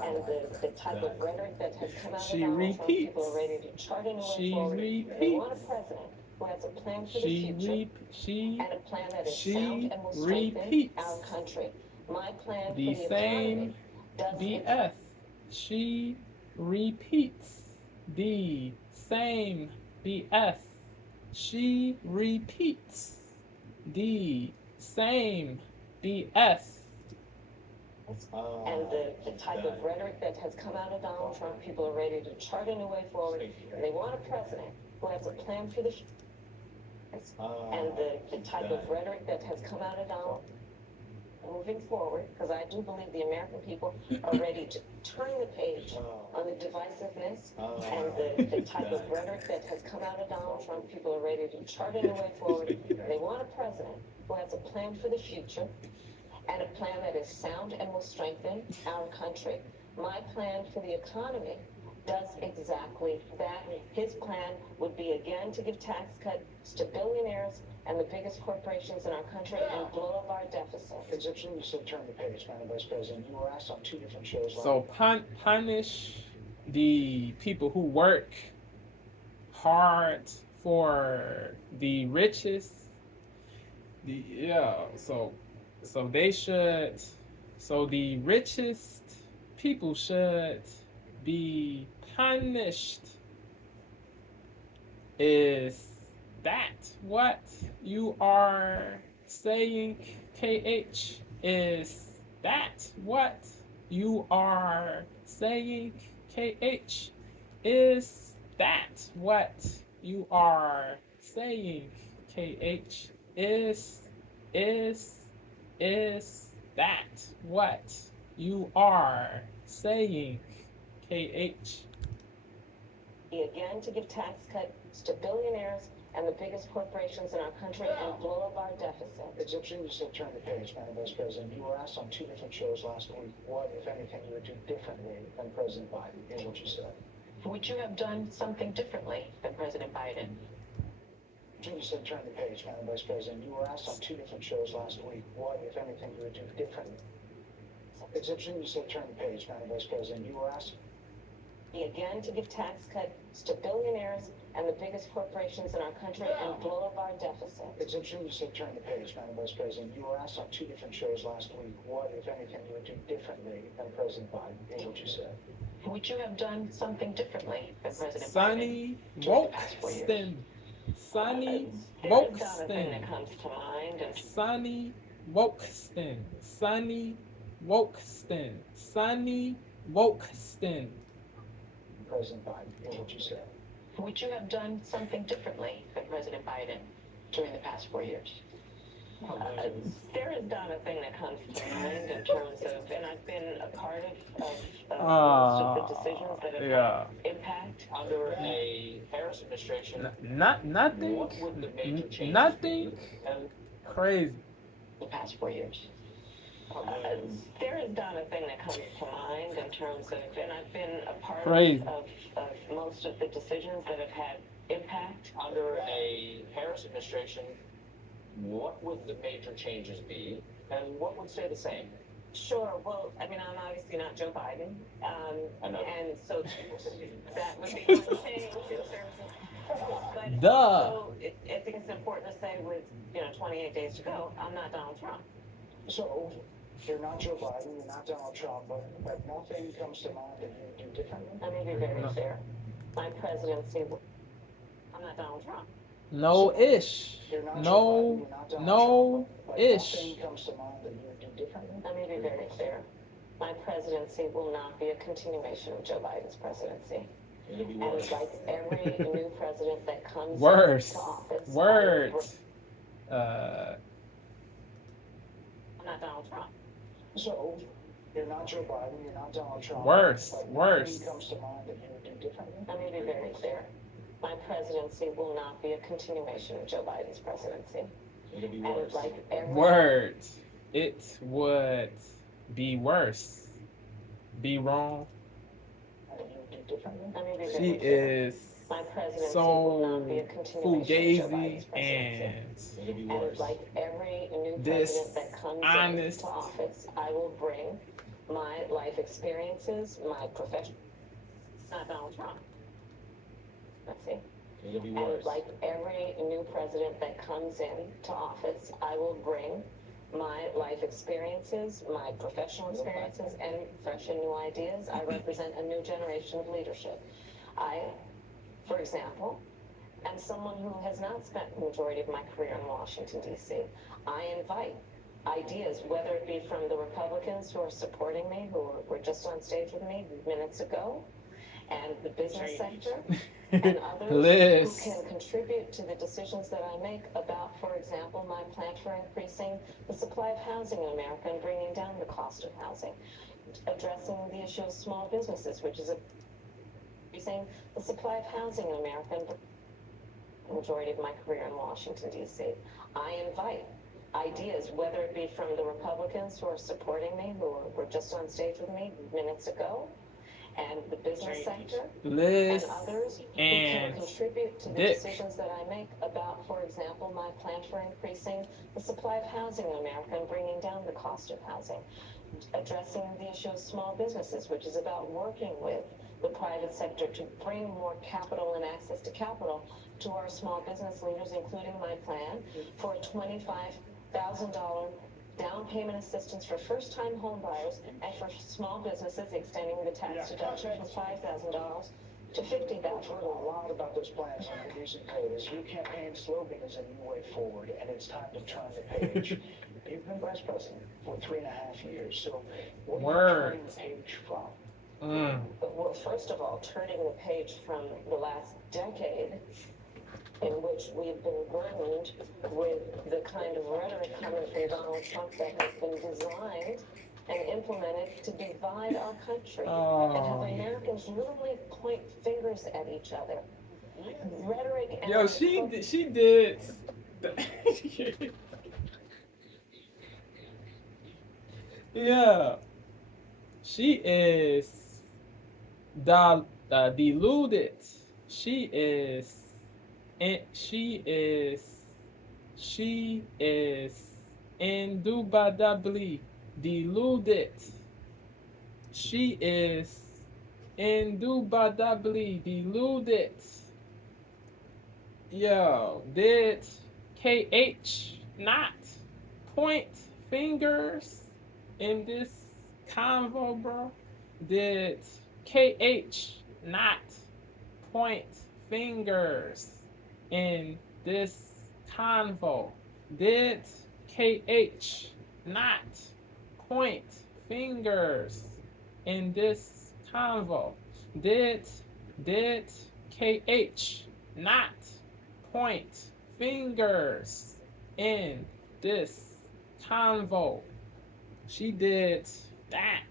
and the type of rhetoric that has come out of She Donald Trump. People are repeats. ready to chart a new way She forward. They want a repeats. president who has a plan for the future She and a plan that is she sound and will strengthen repeats our country. My plan the for the same economy does BS. She repeats the same BS. She repeats the same BS. and the type of rhetoric that has come out of Donald Trump. People are ready to chart a new way forward. And they want a president who has a plan for the future. And the type of rhetoric that has come out of Donald moving forward, because I do believe the American people are ready to turn the page on the divisiveness and the type of rhetoric that has come out of Donald Trump. People are ready to chart a new way forward. They want a president who has a plan for the future and a plan that is sound and will strengthen our country. My plan for the economy does exactly that. His plan would be again to give tax cuts to billionaires and the biggest corporations in our country and blow up our deficit. Egyptian, you said turn the page, Madam Vice President. You were asked on 2 different shows. So punish the people who work hard for the richest. So they should. So the richest people should be punished. Is that what you are saying, KH? Is that what you are saying, KH? Is that what you are saying, KH? Is that what you are saying, KH? Again, to give tax cuts to billionaires and the biggest corporations in our country and blow up our deficit. Egyptian, you said turn the page, Madam Vice President. You were asked on 2 different shows last week what, if anything, you would do differently than President Biden. Here's what you said. Would you have done something differently than President Biden? You said turn the page, Madam Vice President. You were asked on 2 different shows last week what, if anything, you would do differently. Egyptian, you said turn the page, Madam Vice President. You were asked again to give tax cuts to billionaires and the biggest corporations in our country and blow up our deficit. Egyptian, you said turn the page, Madam Vice President. You were asked on 2 different shows last week what, if anything, you would do differently than President Biden. Here's what you said. Would you have done something differently than President Sonny Biden during the past 4 years? Wokeston. Sonny There's not a thing that Wokeston. comes to mind. And Sonny Wokeston. Sonny Wokeston. Sonny Wokeston. President Biden. Here's what you said. would you have done something differently than President Biden during the past 4 years? There is not a thing that comes to mind in terms of, and I've been a part of most of the decisions that have had impact. Under a Harris administration, Nothing. what would the major changes Nothing be? crazy. The past 4 years. There is not a thing that comes to mind in terms of, and I've been a part Crazy. of most of the decisions that have had impact. Under a Harris administration, what would the major changes be, and what would stay the same? Sure. Well, I mean, I'm obviously not Joe Biden, I know. and so that would be one thing in terms of. But Duh. also, I think it's important to say, with 28 days to go, I'm not Donald Trump. So, you're not Joe Biden, you're not Donald Trump, but nothing comes to mind that you do differently? Let me be very clear. My presidency. I'm not Donald Trump. No ish. You're not Joe No, Biden, you're not Donald no Trump, but ish. nothing comes to mind that you do differently? Let me be very clear. My presidency will not be a continuation of Joe Biden's presidency. It'll be And worse. like every new president that comes Worse. to office, Words. I'm not Donald Trump. So, you're not Joe Biden, you're not Donald Trump. Worse, but worse. Nothing comes to mind that you do differently? Let me be very clear. My presidency will not be a continuation of Joe Biden's presidency. It'll be And worse. like every Words. It would be worse. Be wrong. That you do differently? Let me be very She clear. is My presidency will so not be a continuation of Joe fugazi Biden's presidency. and It'll be And worse. like every new This president that comes honest. into office, I will bring my life experiences, my profession. Not Donald Trump. Let's see. It'll be And worse. like every new president that comes into office, I will bring my life experiences, my professional experiences, and fresh and new ideas. I represent a new generation of leadership. I, for example, am someone who has not spent the majority of my career in Washington, D.C. I invite ideas, whether it be from the Republicans who are supporting me, who were just on stage with me minutes ago, and the business sector, and others Liz. who can contribute to the decisions that I make about, for example, my plan for increasing the supply of housing in America and bringing down the cost of housing, addressing the issue of small businesses, which is increasing the supply of housing in America and the majority of my career in Washington, D.C. I invite ideas, whether it be from the Republicans who are supporting me, who were just on stage with me minutes ago, and the business sector, Liz and others who and can contribute to the Dick. decisions that I make about, for example, my plan for increasing the supply of housing in America and bringing down the cost of housing, addressing the issue of small businesses, which is about working with the private sector to bring more capital and access to capital to our small business leaders, including my plan for a $25,000 down payment assistance for first-time home buyers and for small businesses, extending the tax deduction from $5,000 to $50,000. I've heard a lot about those plans on the recent polls. Your campaign slogan is a new way forward, and it's time to turn the page. You've been vice president for 3.5 years, so what are you turning the page from? Well, first of all, turning the page from the last decade in which we've been burdened with the kind of rhetoric coming from Donald Trump that has been designed and implemented to divide our country and have Americans literally point fingers at each other. Rhetoric and Yo, she did. Yeah, she is deluded. She is indubitably deluded. She is indubitably deluded. Yo, did KH not point fingers in this convo, bro? Did KH not point fingers in this convo? Did KH not point fingers in this convo? Did KH not point fingers in this convo? She did that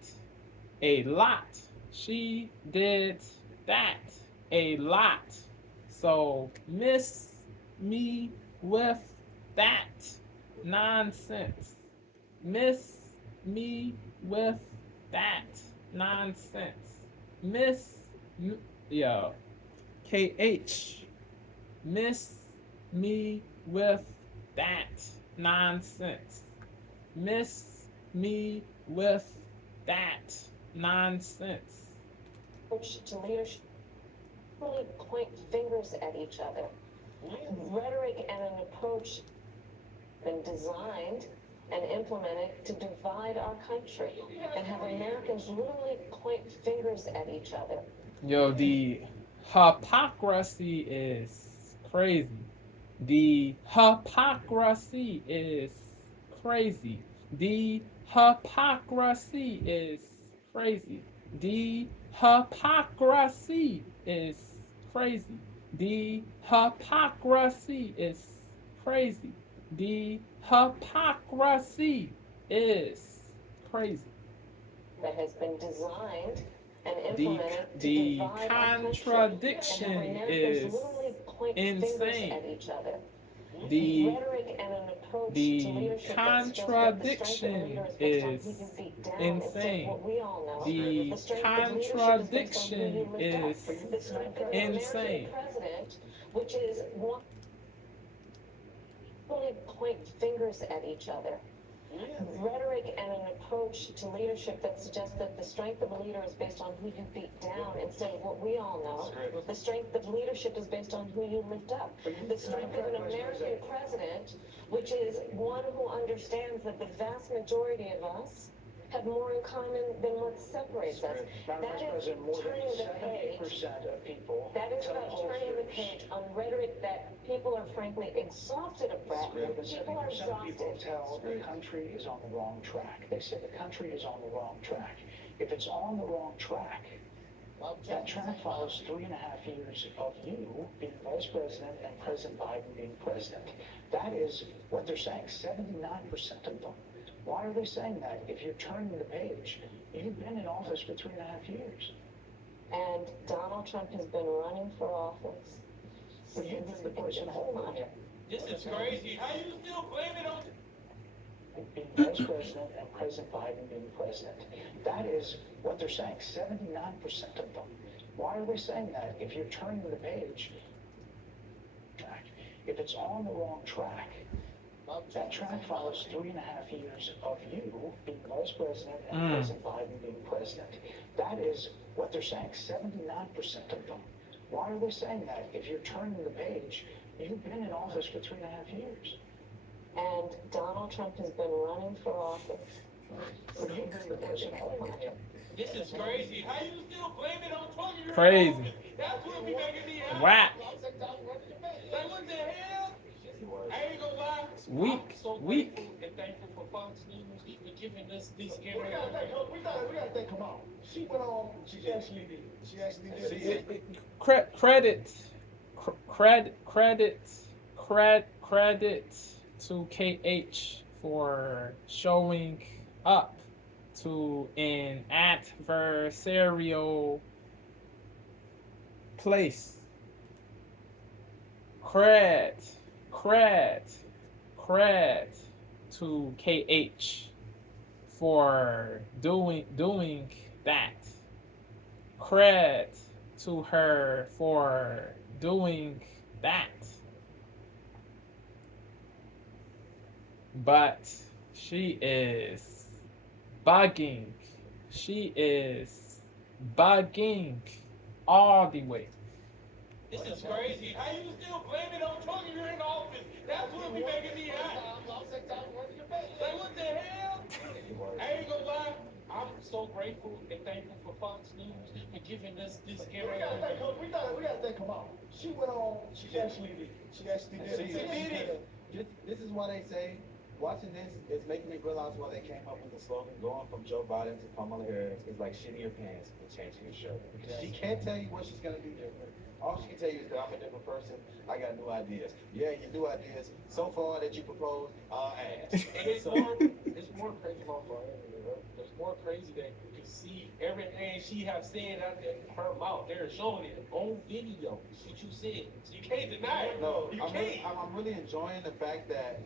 a lot. She did that a lot. So miss me with that nonsense. Miss me with that nonsense. Yo, KH, miss me with that nonsense. Miss me with that nonsense. Approach to leadership, really point fingers at each other. Rhetoric and an approach been designed and implemented to divide our country and have Americans literally point fingers at each other. Yo, the hypocrisy is crazy. The hypocrisy is crazy. The hypocrisy is crazy. The hypocrisy is crazy. The hypocrisy is crazy. The hypocrisy is crazy. That has been designed and The implemented to the divide our country contradiction and have is Americans literally point insane. fingers at each other. The Rhetoric and an approach the to leadership contradiction is insane. What we all know. The contradiction is insane. President, which is one really point fingers at each other. Rhetoric and an approach to leadership that suggests that the strength of a leader is based on who you beat down instead of what we all know. The strength of leadership is based on who you lift up. The strength of an American president, which is one who understands that the vast majority of us have more in common than what separates us. Madam That Vice is President, more than turning the page. 70% of people That is tell about turning the pollsters- page on rhetoric that people are frankly exhausted of, Brett. More than People are 70% of people exhausted. tell the country is on the wrong track. They say the country is on the wrong track. If it's on the wrong track, that track follows 3.5 years of you being vice president and President Biden being president. That is what they're saying, 79% of them. Why are they saying that? If you're turning the page, you've been in office for 3.5 years. And Donald Trump has been running for office. But you've been the person holding him. This is crazy. How you still blame it on? Being vice president and President Biden being president. That is what they're saying, 79% of them. Why are they saying that? If you're turning the page, if it's on the wrong track, that track follows 3.5 years of you being vice president and President Biden being president. That is what they're saying, 79% of them. Why are they saying that? If you're turning the page, you've been in office for 3.5 years. And Donald Trump has been running for office. But you've been the person holding him. This is crazy. How you still blame it on Trump? You're in Crazy. office. That's what be making me happy. Whack. Like, what the hell? I ain't gonna lie. Weak. I'm so Weak. grateful and thankful for Fox News for giving us these We gotta thank Kamala. She went on, she actually did. Credit to KH for showing up to an adversarial place. Cred to KH for doing that. Cred to her for doing that. But she is bugging. She is bugging all the way. This is crazy. How you still blame it on Trump? You're in office. That's what be making me happy. Like, what the hell? I ain't gonna lie. I'm so grateful and thankful for Fox News for giving us this We gotta thank Kamala. She went on, she actually did. This is why they say, watching this is making me realize why they came up with the slogan, going from Joe Biden to Kamala Harris is like shitting your pants and changing your shirt. She can't tell you what she's gonna do different. All she can tell you is that I'm a different person, I got new ideas. Yeah, your new ideas, so far that you propose, ass. And it's more crazy, it's more crazy that you can see everything she have said out there, her mouth. They're showing it on video. What you said, so you can't deny it. No, You I'm can't. really enjoying the fact that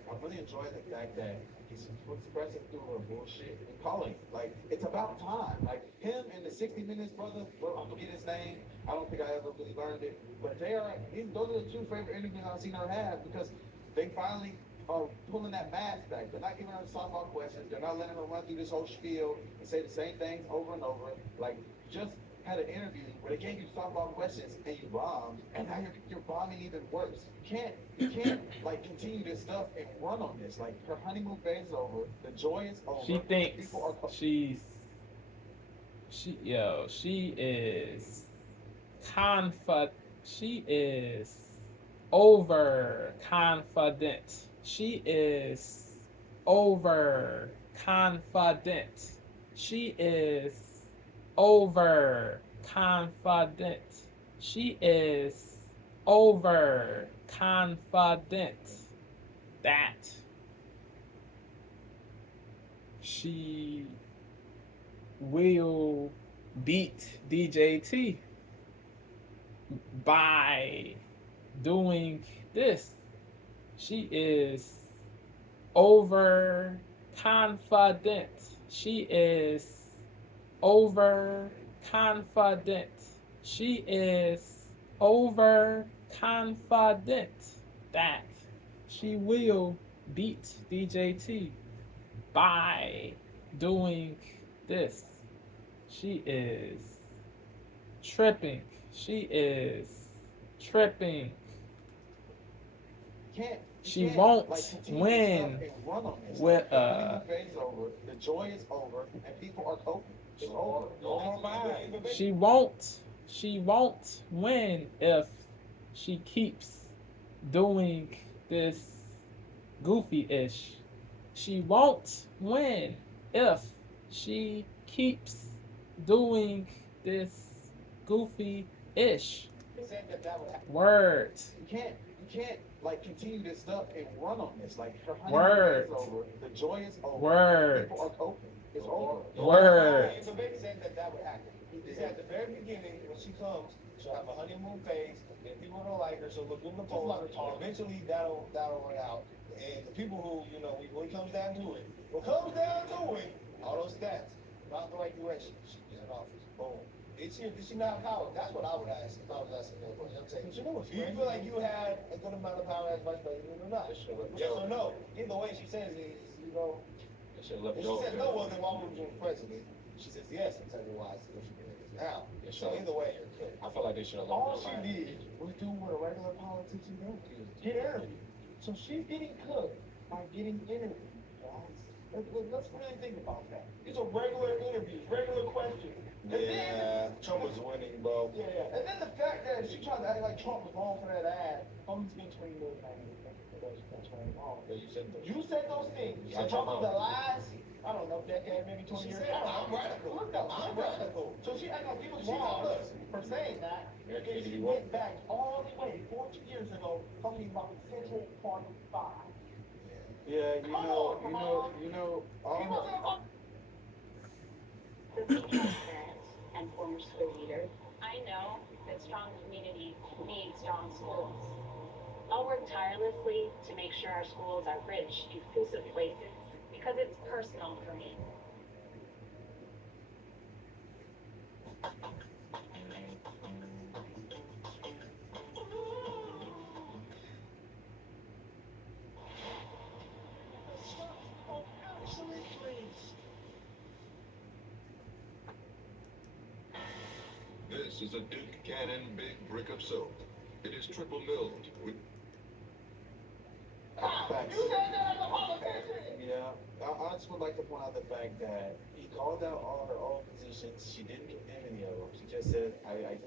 he's suppressing through her bullshit and calling. Like, it's about time. Like, him and the 60 Minutes brother, well, I forget his name. I don't think I ever really learned it. But those are the two favorite interviews I've seen her have because they finally are pulling that mask back. They're not giving her softball questions. They're not letting her run through this whole spiel and say the same things over and over. Like, just had an interview where they gave you softball questions and you bombed, and now you're bombing even worse. You can't like continue this stuff and run on this. Like, her honeymoon phase is over. The joy is over. She thinks People are she is she is overconfident. She is overconfident. She is overconfident. She is overconfident that she will beat DJT by doing this. She is overconfident. She is overconfident. She is overconfident that she will beat DJT by doing this. She is tripping. She is tripping. She won't win with The joy is over and people are coping. It's over. She won't win if she keeps doing this goofy-ish. She won't win if she keeps doing this goofy-ish. Word. You can't like continue this stuff and run on this. Like, her Word. honeymoon is over. The joy is over. Word. People are coping. It's over. Word. The baby said that would happen. He said at the very beginning, when she comes, she'll have a honeymoon phase, and people don't like her, so look in the polls. Eventually, that'll run out. And the people who, when it comes down to it, all those stats, not the right direction. She's in office. Boom. Did she not have power? That's what I would ask if I was asking that question. I'm saying, do you feel like you had a good amount of power as vice president or not? Yes or no? Either way, she says is, if she says no, well, then why would you be president? She says yes, and tell you why she is now. So either way, you're good. I feel like they should have All she did was do what a regular politician does, get interviewed. So she's getting cooked by getting interviewed, guys. Let's really think about that. These are regular interviews, regular questions. Yeah, Trump was winning, bro. Yeah. And then the fact that she tried to act like Trump was wrong for that ad. He's been $20 million. That's wrong. Yeah, you said those. You said those things. You said Trump was the last, I don't know, decade, maybe 20 years. I'm radical. I'm radical. So she acted like he was wrong for saying that. And she went back all the way 40 years ago talking about Central Park 5. Yeah, He wasn't a The parent and former school leader, I know that strong communities need strong schools. I'll work tirelessly to make sure our schools are rich, inclusive places because it's personal for me. This is a Duke Cannon Big Brick of Soap. It is triple milled with... Facts. You said that as a politician! Yeah, I just would like to point out the fact that he called out all her own positions. She didn't condemn any of them. She just said,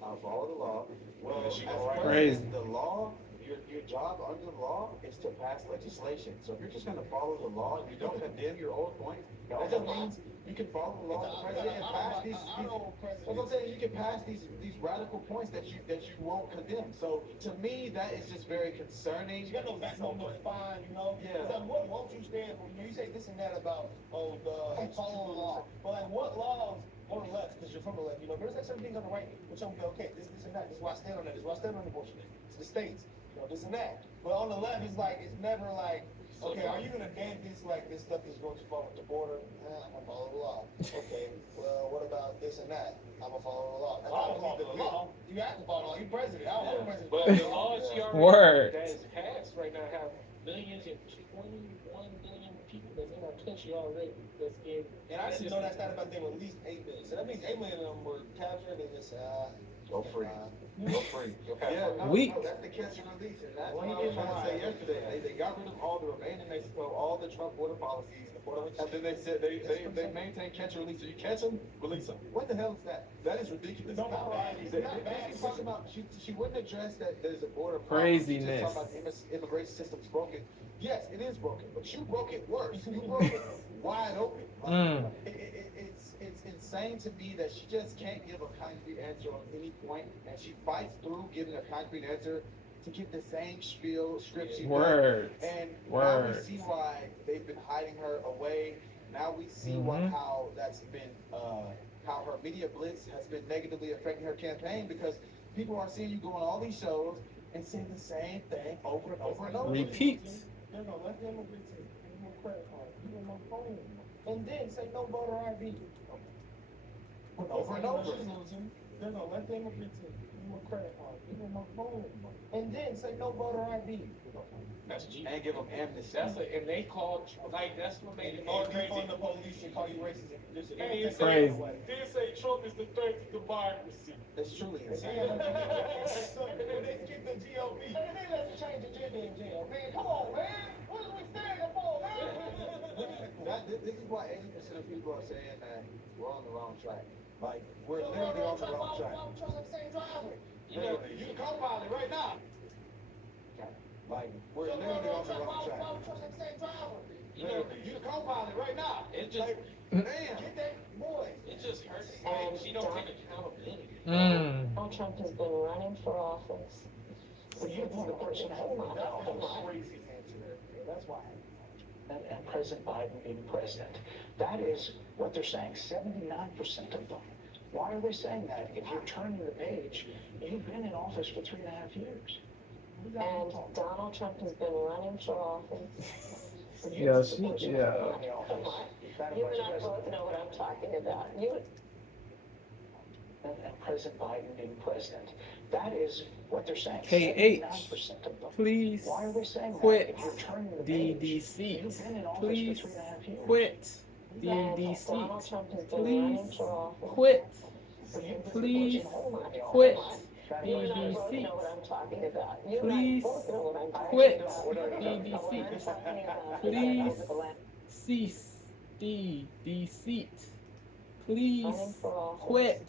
I'll follow the law. Well, as Crazy. the law, your job under the law is to pass legislation. So if you're just going to follow the law and you don't condemn your own point, that just means you can follow the law of the president and pass these. That's what I'm saying. You can pass these radical points that you won't condemn. So to me, that is just very concerning. You got no backbone, no spine, Yeah. It's like, what won't you stand for? You say this and that about, following the law. But like, what laws on the left, because you're from the left, there's like certain things on the right, which I'm okay, this and that, this is why I stand on that, this is why I stand on abortion, it's the states, this and that. But on the left, it's like, it's never like So Okay, are you gonna ban this like this stuff is going too far with the border? I'm gonna follow the law. Okay, well, what about this and that? I'm gonna follow the law. That's I'm how gonna follow the law. You have to follow the law. You're president. I don't want a president. But the laws she already Word. that is passed right now have millions and 21 billion people that's in our country already. That's in. And I didn't know that stat about them at least 8 million. So that means 8 million of them were captured and just Go free. Go free. Okay. Yeah, no, Weak. no, that's the catch and release, and that's what I was trying to say yesterday. They got rid of all the remaining Mexico, all the Trump border policies, and then they said they maintain catch and release. So you catch them, release them. What the hell is that? That is ridiculous. No, She's talking about she wouldn't address that there's a border problem. Craziness. She's just talking about the immigration system's broken. Yes, it is broken, but you broke it worse. You broke it wide open. It's insane to me that she just can't give a concrete answer on any point, and she fights through giving a concrete answer to get the same script she Word. does. And now Word. we see why they've been hiding her away. Now we see how that's been how her media blitz has been negatively affecting her campaign, because people are seeing you go on all these shows and saying the same thing over and over and over. Repeat. They're gonna let them agree to give them a credit card, give them a phone, and then say no voter ID. Over and over. They're gonna let them agree to give them a credit card, give them a phone, and then say no voter ID. That's G. And give them amnesty. And they called like that's what made it all crazy. On the police and call you racist. And Crazy. They say Trump is the threat to democracy. That's truly They insane. skip the GOP. And then let's change the gender in jail. Man, come on, man. What are we standing for, man? This is why 80% of people are saying that we're on the wrong track. Like, we're literally on the wrong track. Literally, you can co-pilot right now. Like, we're literally on the wrong track. Literally, you can co-pilot right now. It just, Damn. Get that boy. it just hurts. And Like, she don't take accountability. Donald Trump has been running for office. You're the person crazy answer there. That's why. And President Biden being president. That is what they're saying, 79% of them. Why are they saying that? If you're turning the page, you've been in office for 3.5 years. And Donald Trump has been running for office. Yeah, You You and I both know what I'm talking about. And President Biden being president. That is what they're saying. KH, 79% of them. please Why are they saying quit that? If you're turning the the page, deceit. you've been in office Please for 3.5 years. quit the And deceit. Donald Trump has been running Please for office. quit. Please quit You and I the both deceit. know what I'm talking about. You and I Please both know what I'm talking quit about. the What I'm deceit. talking about is Please that over the last cease the deceit. running Please for office. quit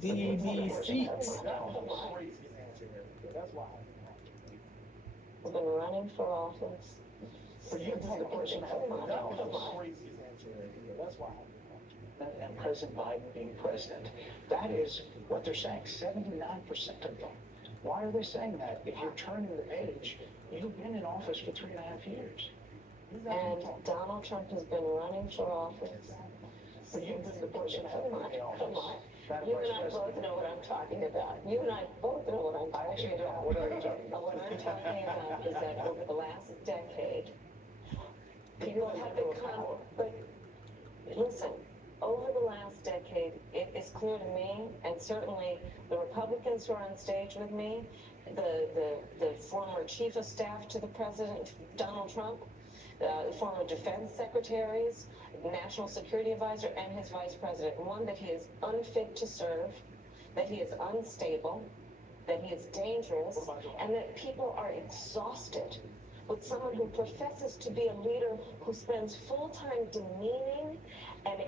the deceit. That's why. We've been running for office. You're the person crazy answer there. That's why. And President Biden being president. That is what they're saying, 79% of them. Why are they saying that? If you're turning the page, you've been in office for 3.5 years. And Donald Trump has been running for office. You've been the person holding office. You and I both know what I'm talking about. You and I both know what I'm talking about. What are you talking about? What I'm talking about is that over the last decade, people have become, but listen, over the last decade, it is clear to me, and certainly the Republicans who are on stage with me, the former chief of staff to the president, Donald Trump, former defense secretaries, national security advisor, and his vice president. One, that he is unfit to serve, that he is unstable, that he is dangerous, and that people are exhausted with someone who professes to be a leader who spends full time demeaning and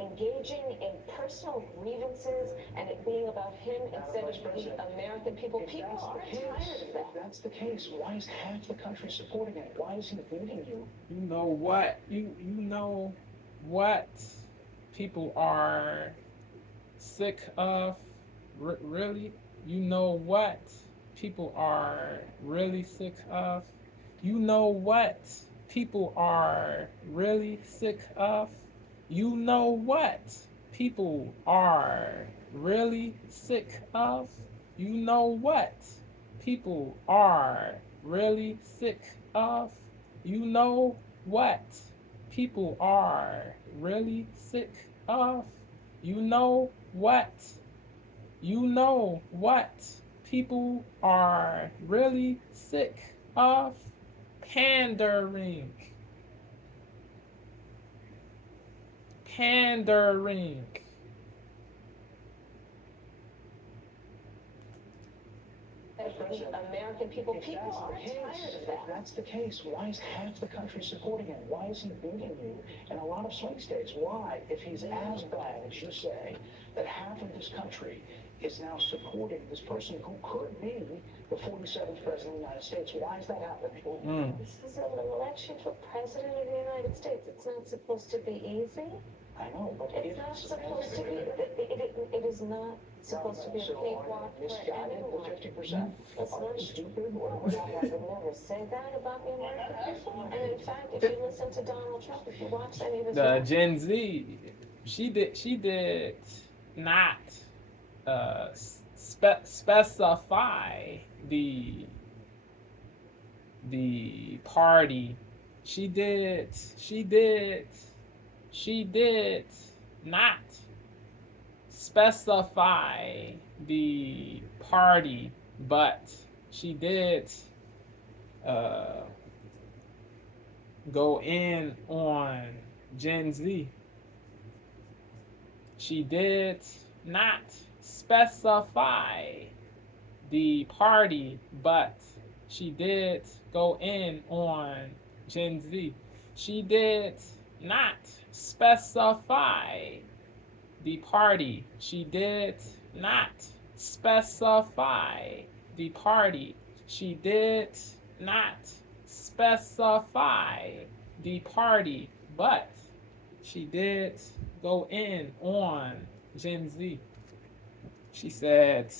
engaging in personal grievances and it being about him instead of the American people. People are tired of that. If that's the case, why is half the country supporting it? Why is he leading you? You know what? You know what people are sick of? Really? You know what people are really sick of? You know what people are really sick of? You know what people are really sick of? You know what people are really sick of? You know what people are really sick of? You know what? You know what people are really sick of? Pandering. Pandering. The American people, people are tired of that. If that's the case, why is half the country supporting him? Why is he beating you in a lot of swing states? Why, if he's as bad as you say, that half of this country is now supporting this person who could be the 47th president of the United States? Why is that happening? This is an election for president of the United States. It's not supposed to be easy. I know, but It's not supposed to be, it is not supposed to be a cakewalk for misguided, anyone. the 50%? It's Are not they stupid? I would never say that about the American people. And in fact, if you listen to Donald Trump, if you watch any of his The Gen Z, she did not specify the party. She did not specify the party, but she did go in on Gen Z. She did not specify the party, but she did go in on Gen Z. She did not specify the party. She did not specify the party. She did not specify the party, but she did go in on Gen Z. She said,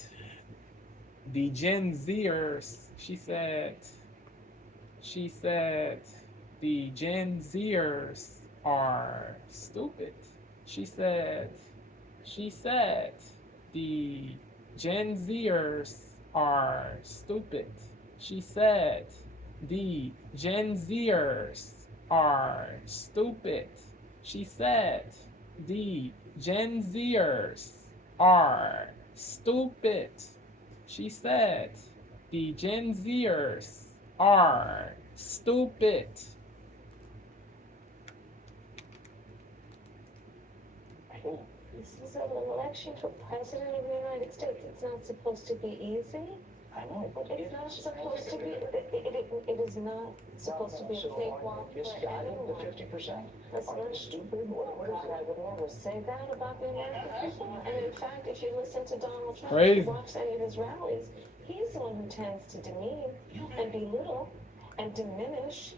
the Gen Zers, she said, the Gen Zers are stupid. She said, the Gen Zers are stupid. She said, the Gen Zers are stupid. She said, the Gen Zers are stupid. She said, the Gen Zers are stupid. This is an election for president of the United States. It's not supposed to be easy. I know, but It's not supposed to be, it is not supposed to be a cakewalk for misguided, the anyone. 50%? That's Are not they stupid? God, I would never say that about the American people. And in fact, if you listen to Donald Trump, Crazy. if you watch any of his rallies, he's the one who tends to demean and belittle and diminish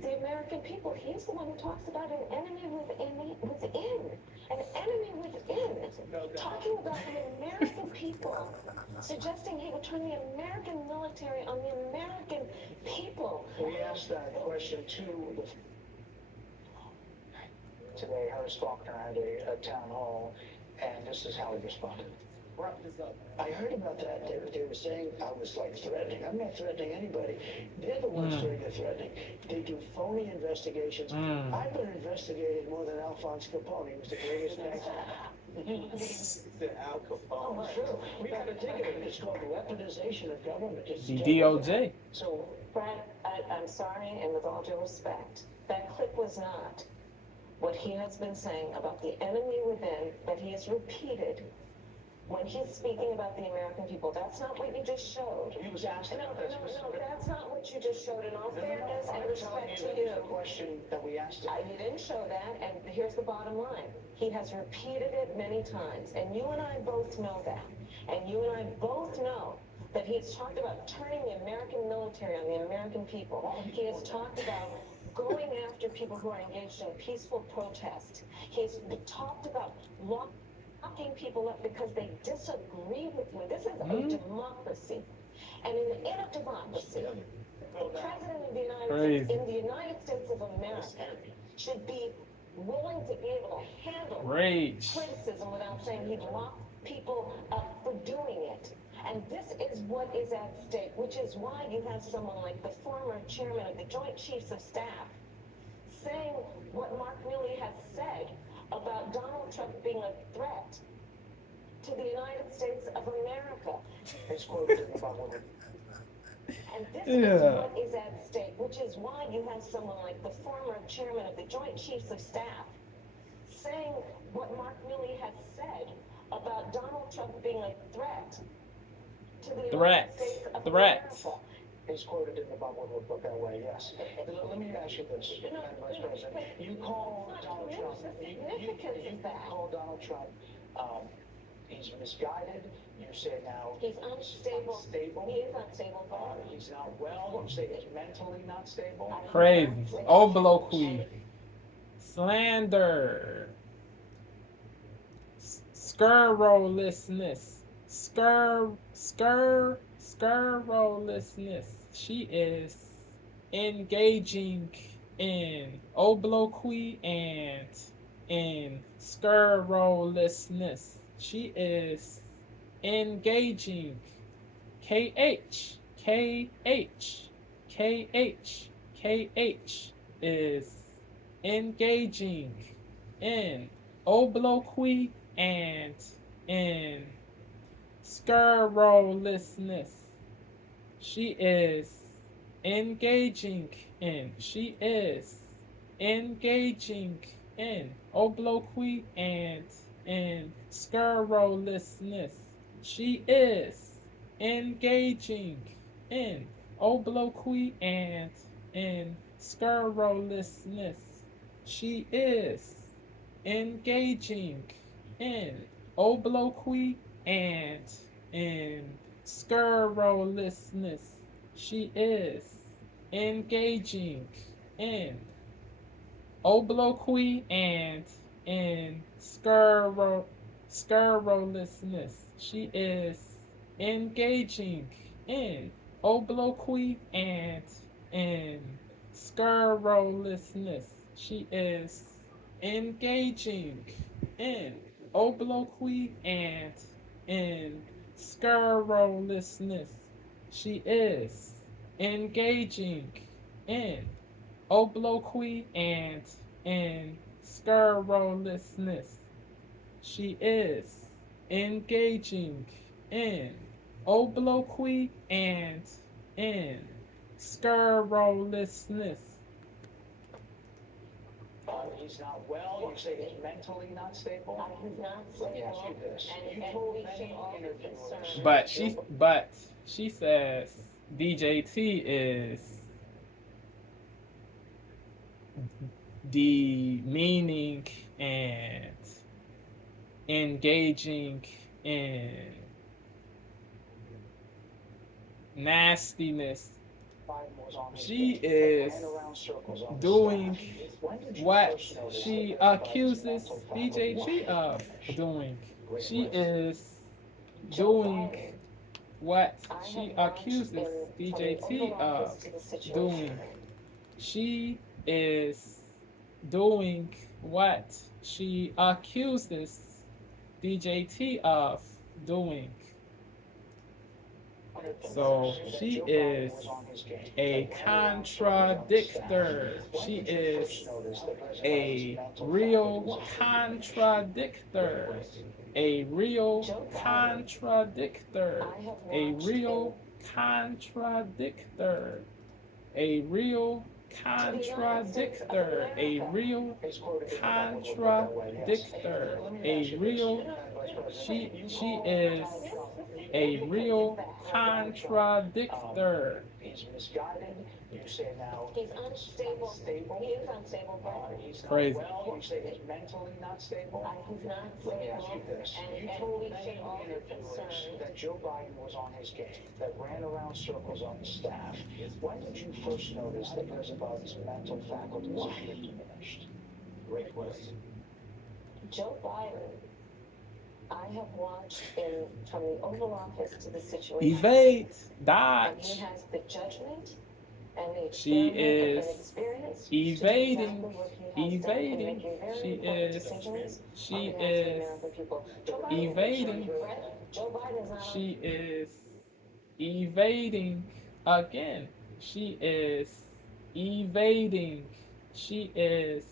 the American people. He's the one who talks about an enemy within. An enemy within. Talking about the American people. Suggesting he would turn the American military on the American people. We asked that question today. Harris Faulkner had a town hall, and this is how he responded. Wrap this up. I heard about that. They were saying I was like threatening. I'm not threatening anybody. They're the ones doing the threatening. They do phony investigations. I've been investigated more than Alphonse Capone. He was the greatest gangster. The Al Capone. True. We got a ticket. It's called weaponization of government. It's The DOJ. So, Brad, I'm sorry, and with all due respect, that clip was not what he has been saying about the enemy within that he has repeated when he's speaking about the American people. That's not what you just showed. He was asked No, about that no, specific. that's not what you just showed. In all fairness and I'm telling respect you to that you, was the question that we asked him. you didn't show that, and here's the bottom line. He has repeated it many times, and you and I both know that. And you and I both know that he's talked about turning the American military on the American people. He has talked about going after people who are engaged in peaceful protest. He's talked about locking people up because they disagree with you. This is a democracy. And in a democracy, the President of the United States, in the United States of America, should be willing to be able to handle Rage. criticism without saying he'd lock people up for doing it. And this is what is at stake, which is why you have someone like the former chairman of the Joint Chiefs of Staff saying what Mark Milley has said about Donald Trump being a threat to the United States of America. It's quoted in the Bible. And this is what is at stake, which is why you have someone like the former chairman of the Joint Chiefs of Staff saying what Mark Milley has said about Donald Trump being a threat to the United States of America. Is quoted in the Bible book that way, yes. Let me ask you this, Madam Vice President. You call Donald Trump, you call Donald Trump, he's misguided. You say now He's unstable. Unstable. He is unstable. He's not well. You say he's mentally not stable. Crazy. Obloquy. Slander. Scurrilousness. Scurrilousness. She is engaging in obloquy and in scurrilousness. She is engaging. KH is engaging in obloquy and in scurrilousness. She is engaging in obloquy and in scurrilousness. She is engaging in obloquy and in scurrilousness. She is engaging in obloquy and in scurrilousness. She is engaging in obloquy and in scurrilousness. She is engaging in obloquy and in scurrilousness. She is engaging in obloquy and in scurrilousness. She is engaging in obloquy and in scurrilousness. She is engaging in obloquy and in scurrilousness. He's not well. You say he's mentally not stable. He's not Let me ask stable. you this. You And told we many should all be interviewers. concerned. But she says DJT is demeaning and engaging in nastiness. She is doing what she accuses DJT of doing. She is doing what she accuses DJT of doing. She is doing what she accuses DJT of doing. So she is a contradictor. She is a real contradictor. A real contradictor. A real contradictor. A real contradictor. A real contradictor. A real she is a real contradictor. He's misguided. You say now He's unstable. He is unstable. he's not Crazy. well. You say he's mentally not stable. He's not Let me ask you stable. this. And You told we many should all be interviewers concerned. that Joe Biden was on his game, that ran around circles on the staff. When did you first notice that President Biden's mental faculties appeared diminished? Great question. Joe Biden, I have watched him from the Oval Office to the situation. Evade, And dodge. he has the judgment and the She experiment and is experience evading to do exactly what he has done in evading. making very She important is decisions she on behalf of the is American people. Joe Biden, evading. Joe Biden is not She is evading again. She is evading. She is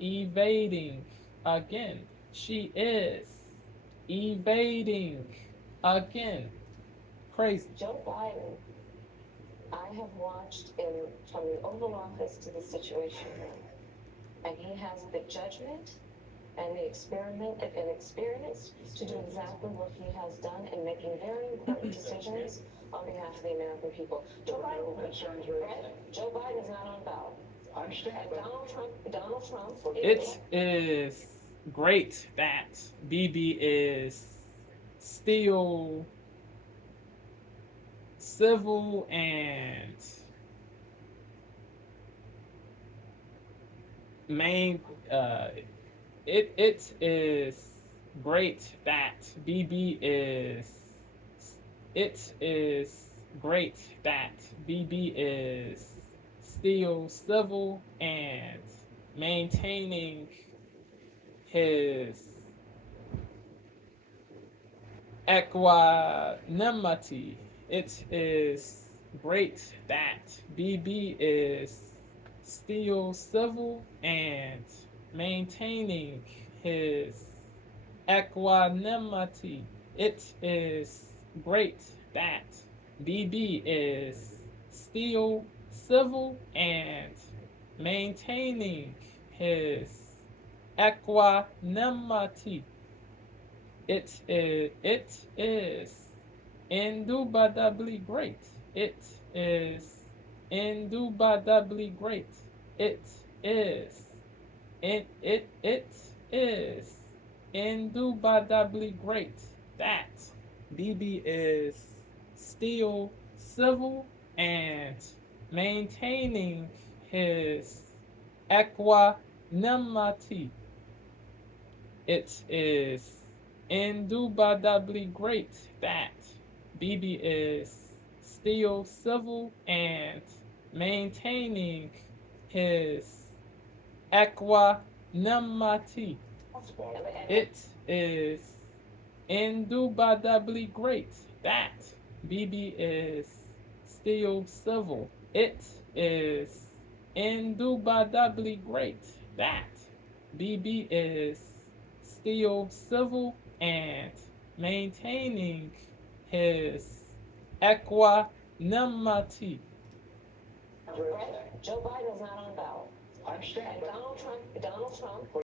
evading again. She is evading again. Crazy. Joe Biden, I have watched him from the Oval Office to the Situation Room, and he has the judgment and the experience to do exactly what he has done in making very important decisions on behalf of the American people. Joe Biden is not on the ballot. I understand, And but Donald Trump. It is great that BB is still civil and main it is great that BB is it is great that BB is still civil and maintaining his equanimity. It is great that BB is still civil and maintaining his equanimity. It is great that BB is still civil and maintaining his equanimity. It is indubitably great. It is indubitably great. It is indubitably great that BB is still civil and maintaining his equanimity. It is indubitably great that BB is still civil and maintaining his equanimity. It is indubitably great that BB is still civil. It is indubitably great that BB is still civil and maintaining his equanimity. Joe Biden is not on the ballot. I understand, And but Donald Trump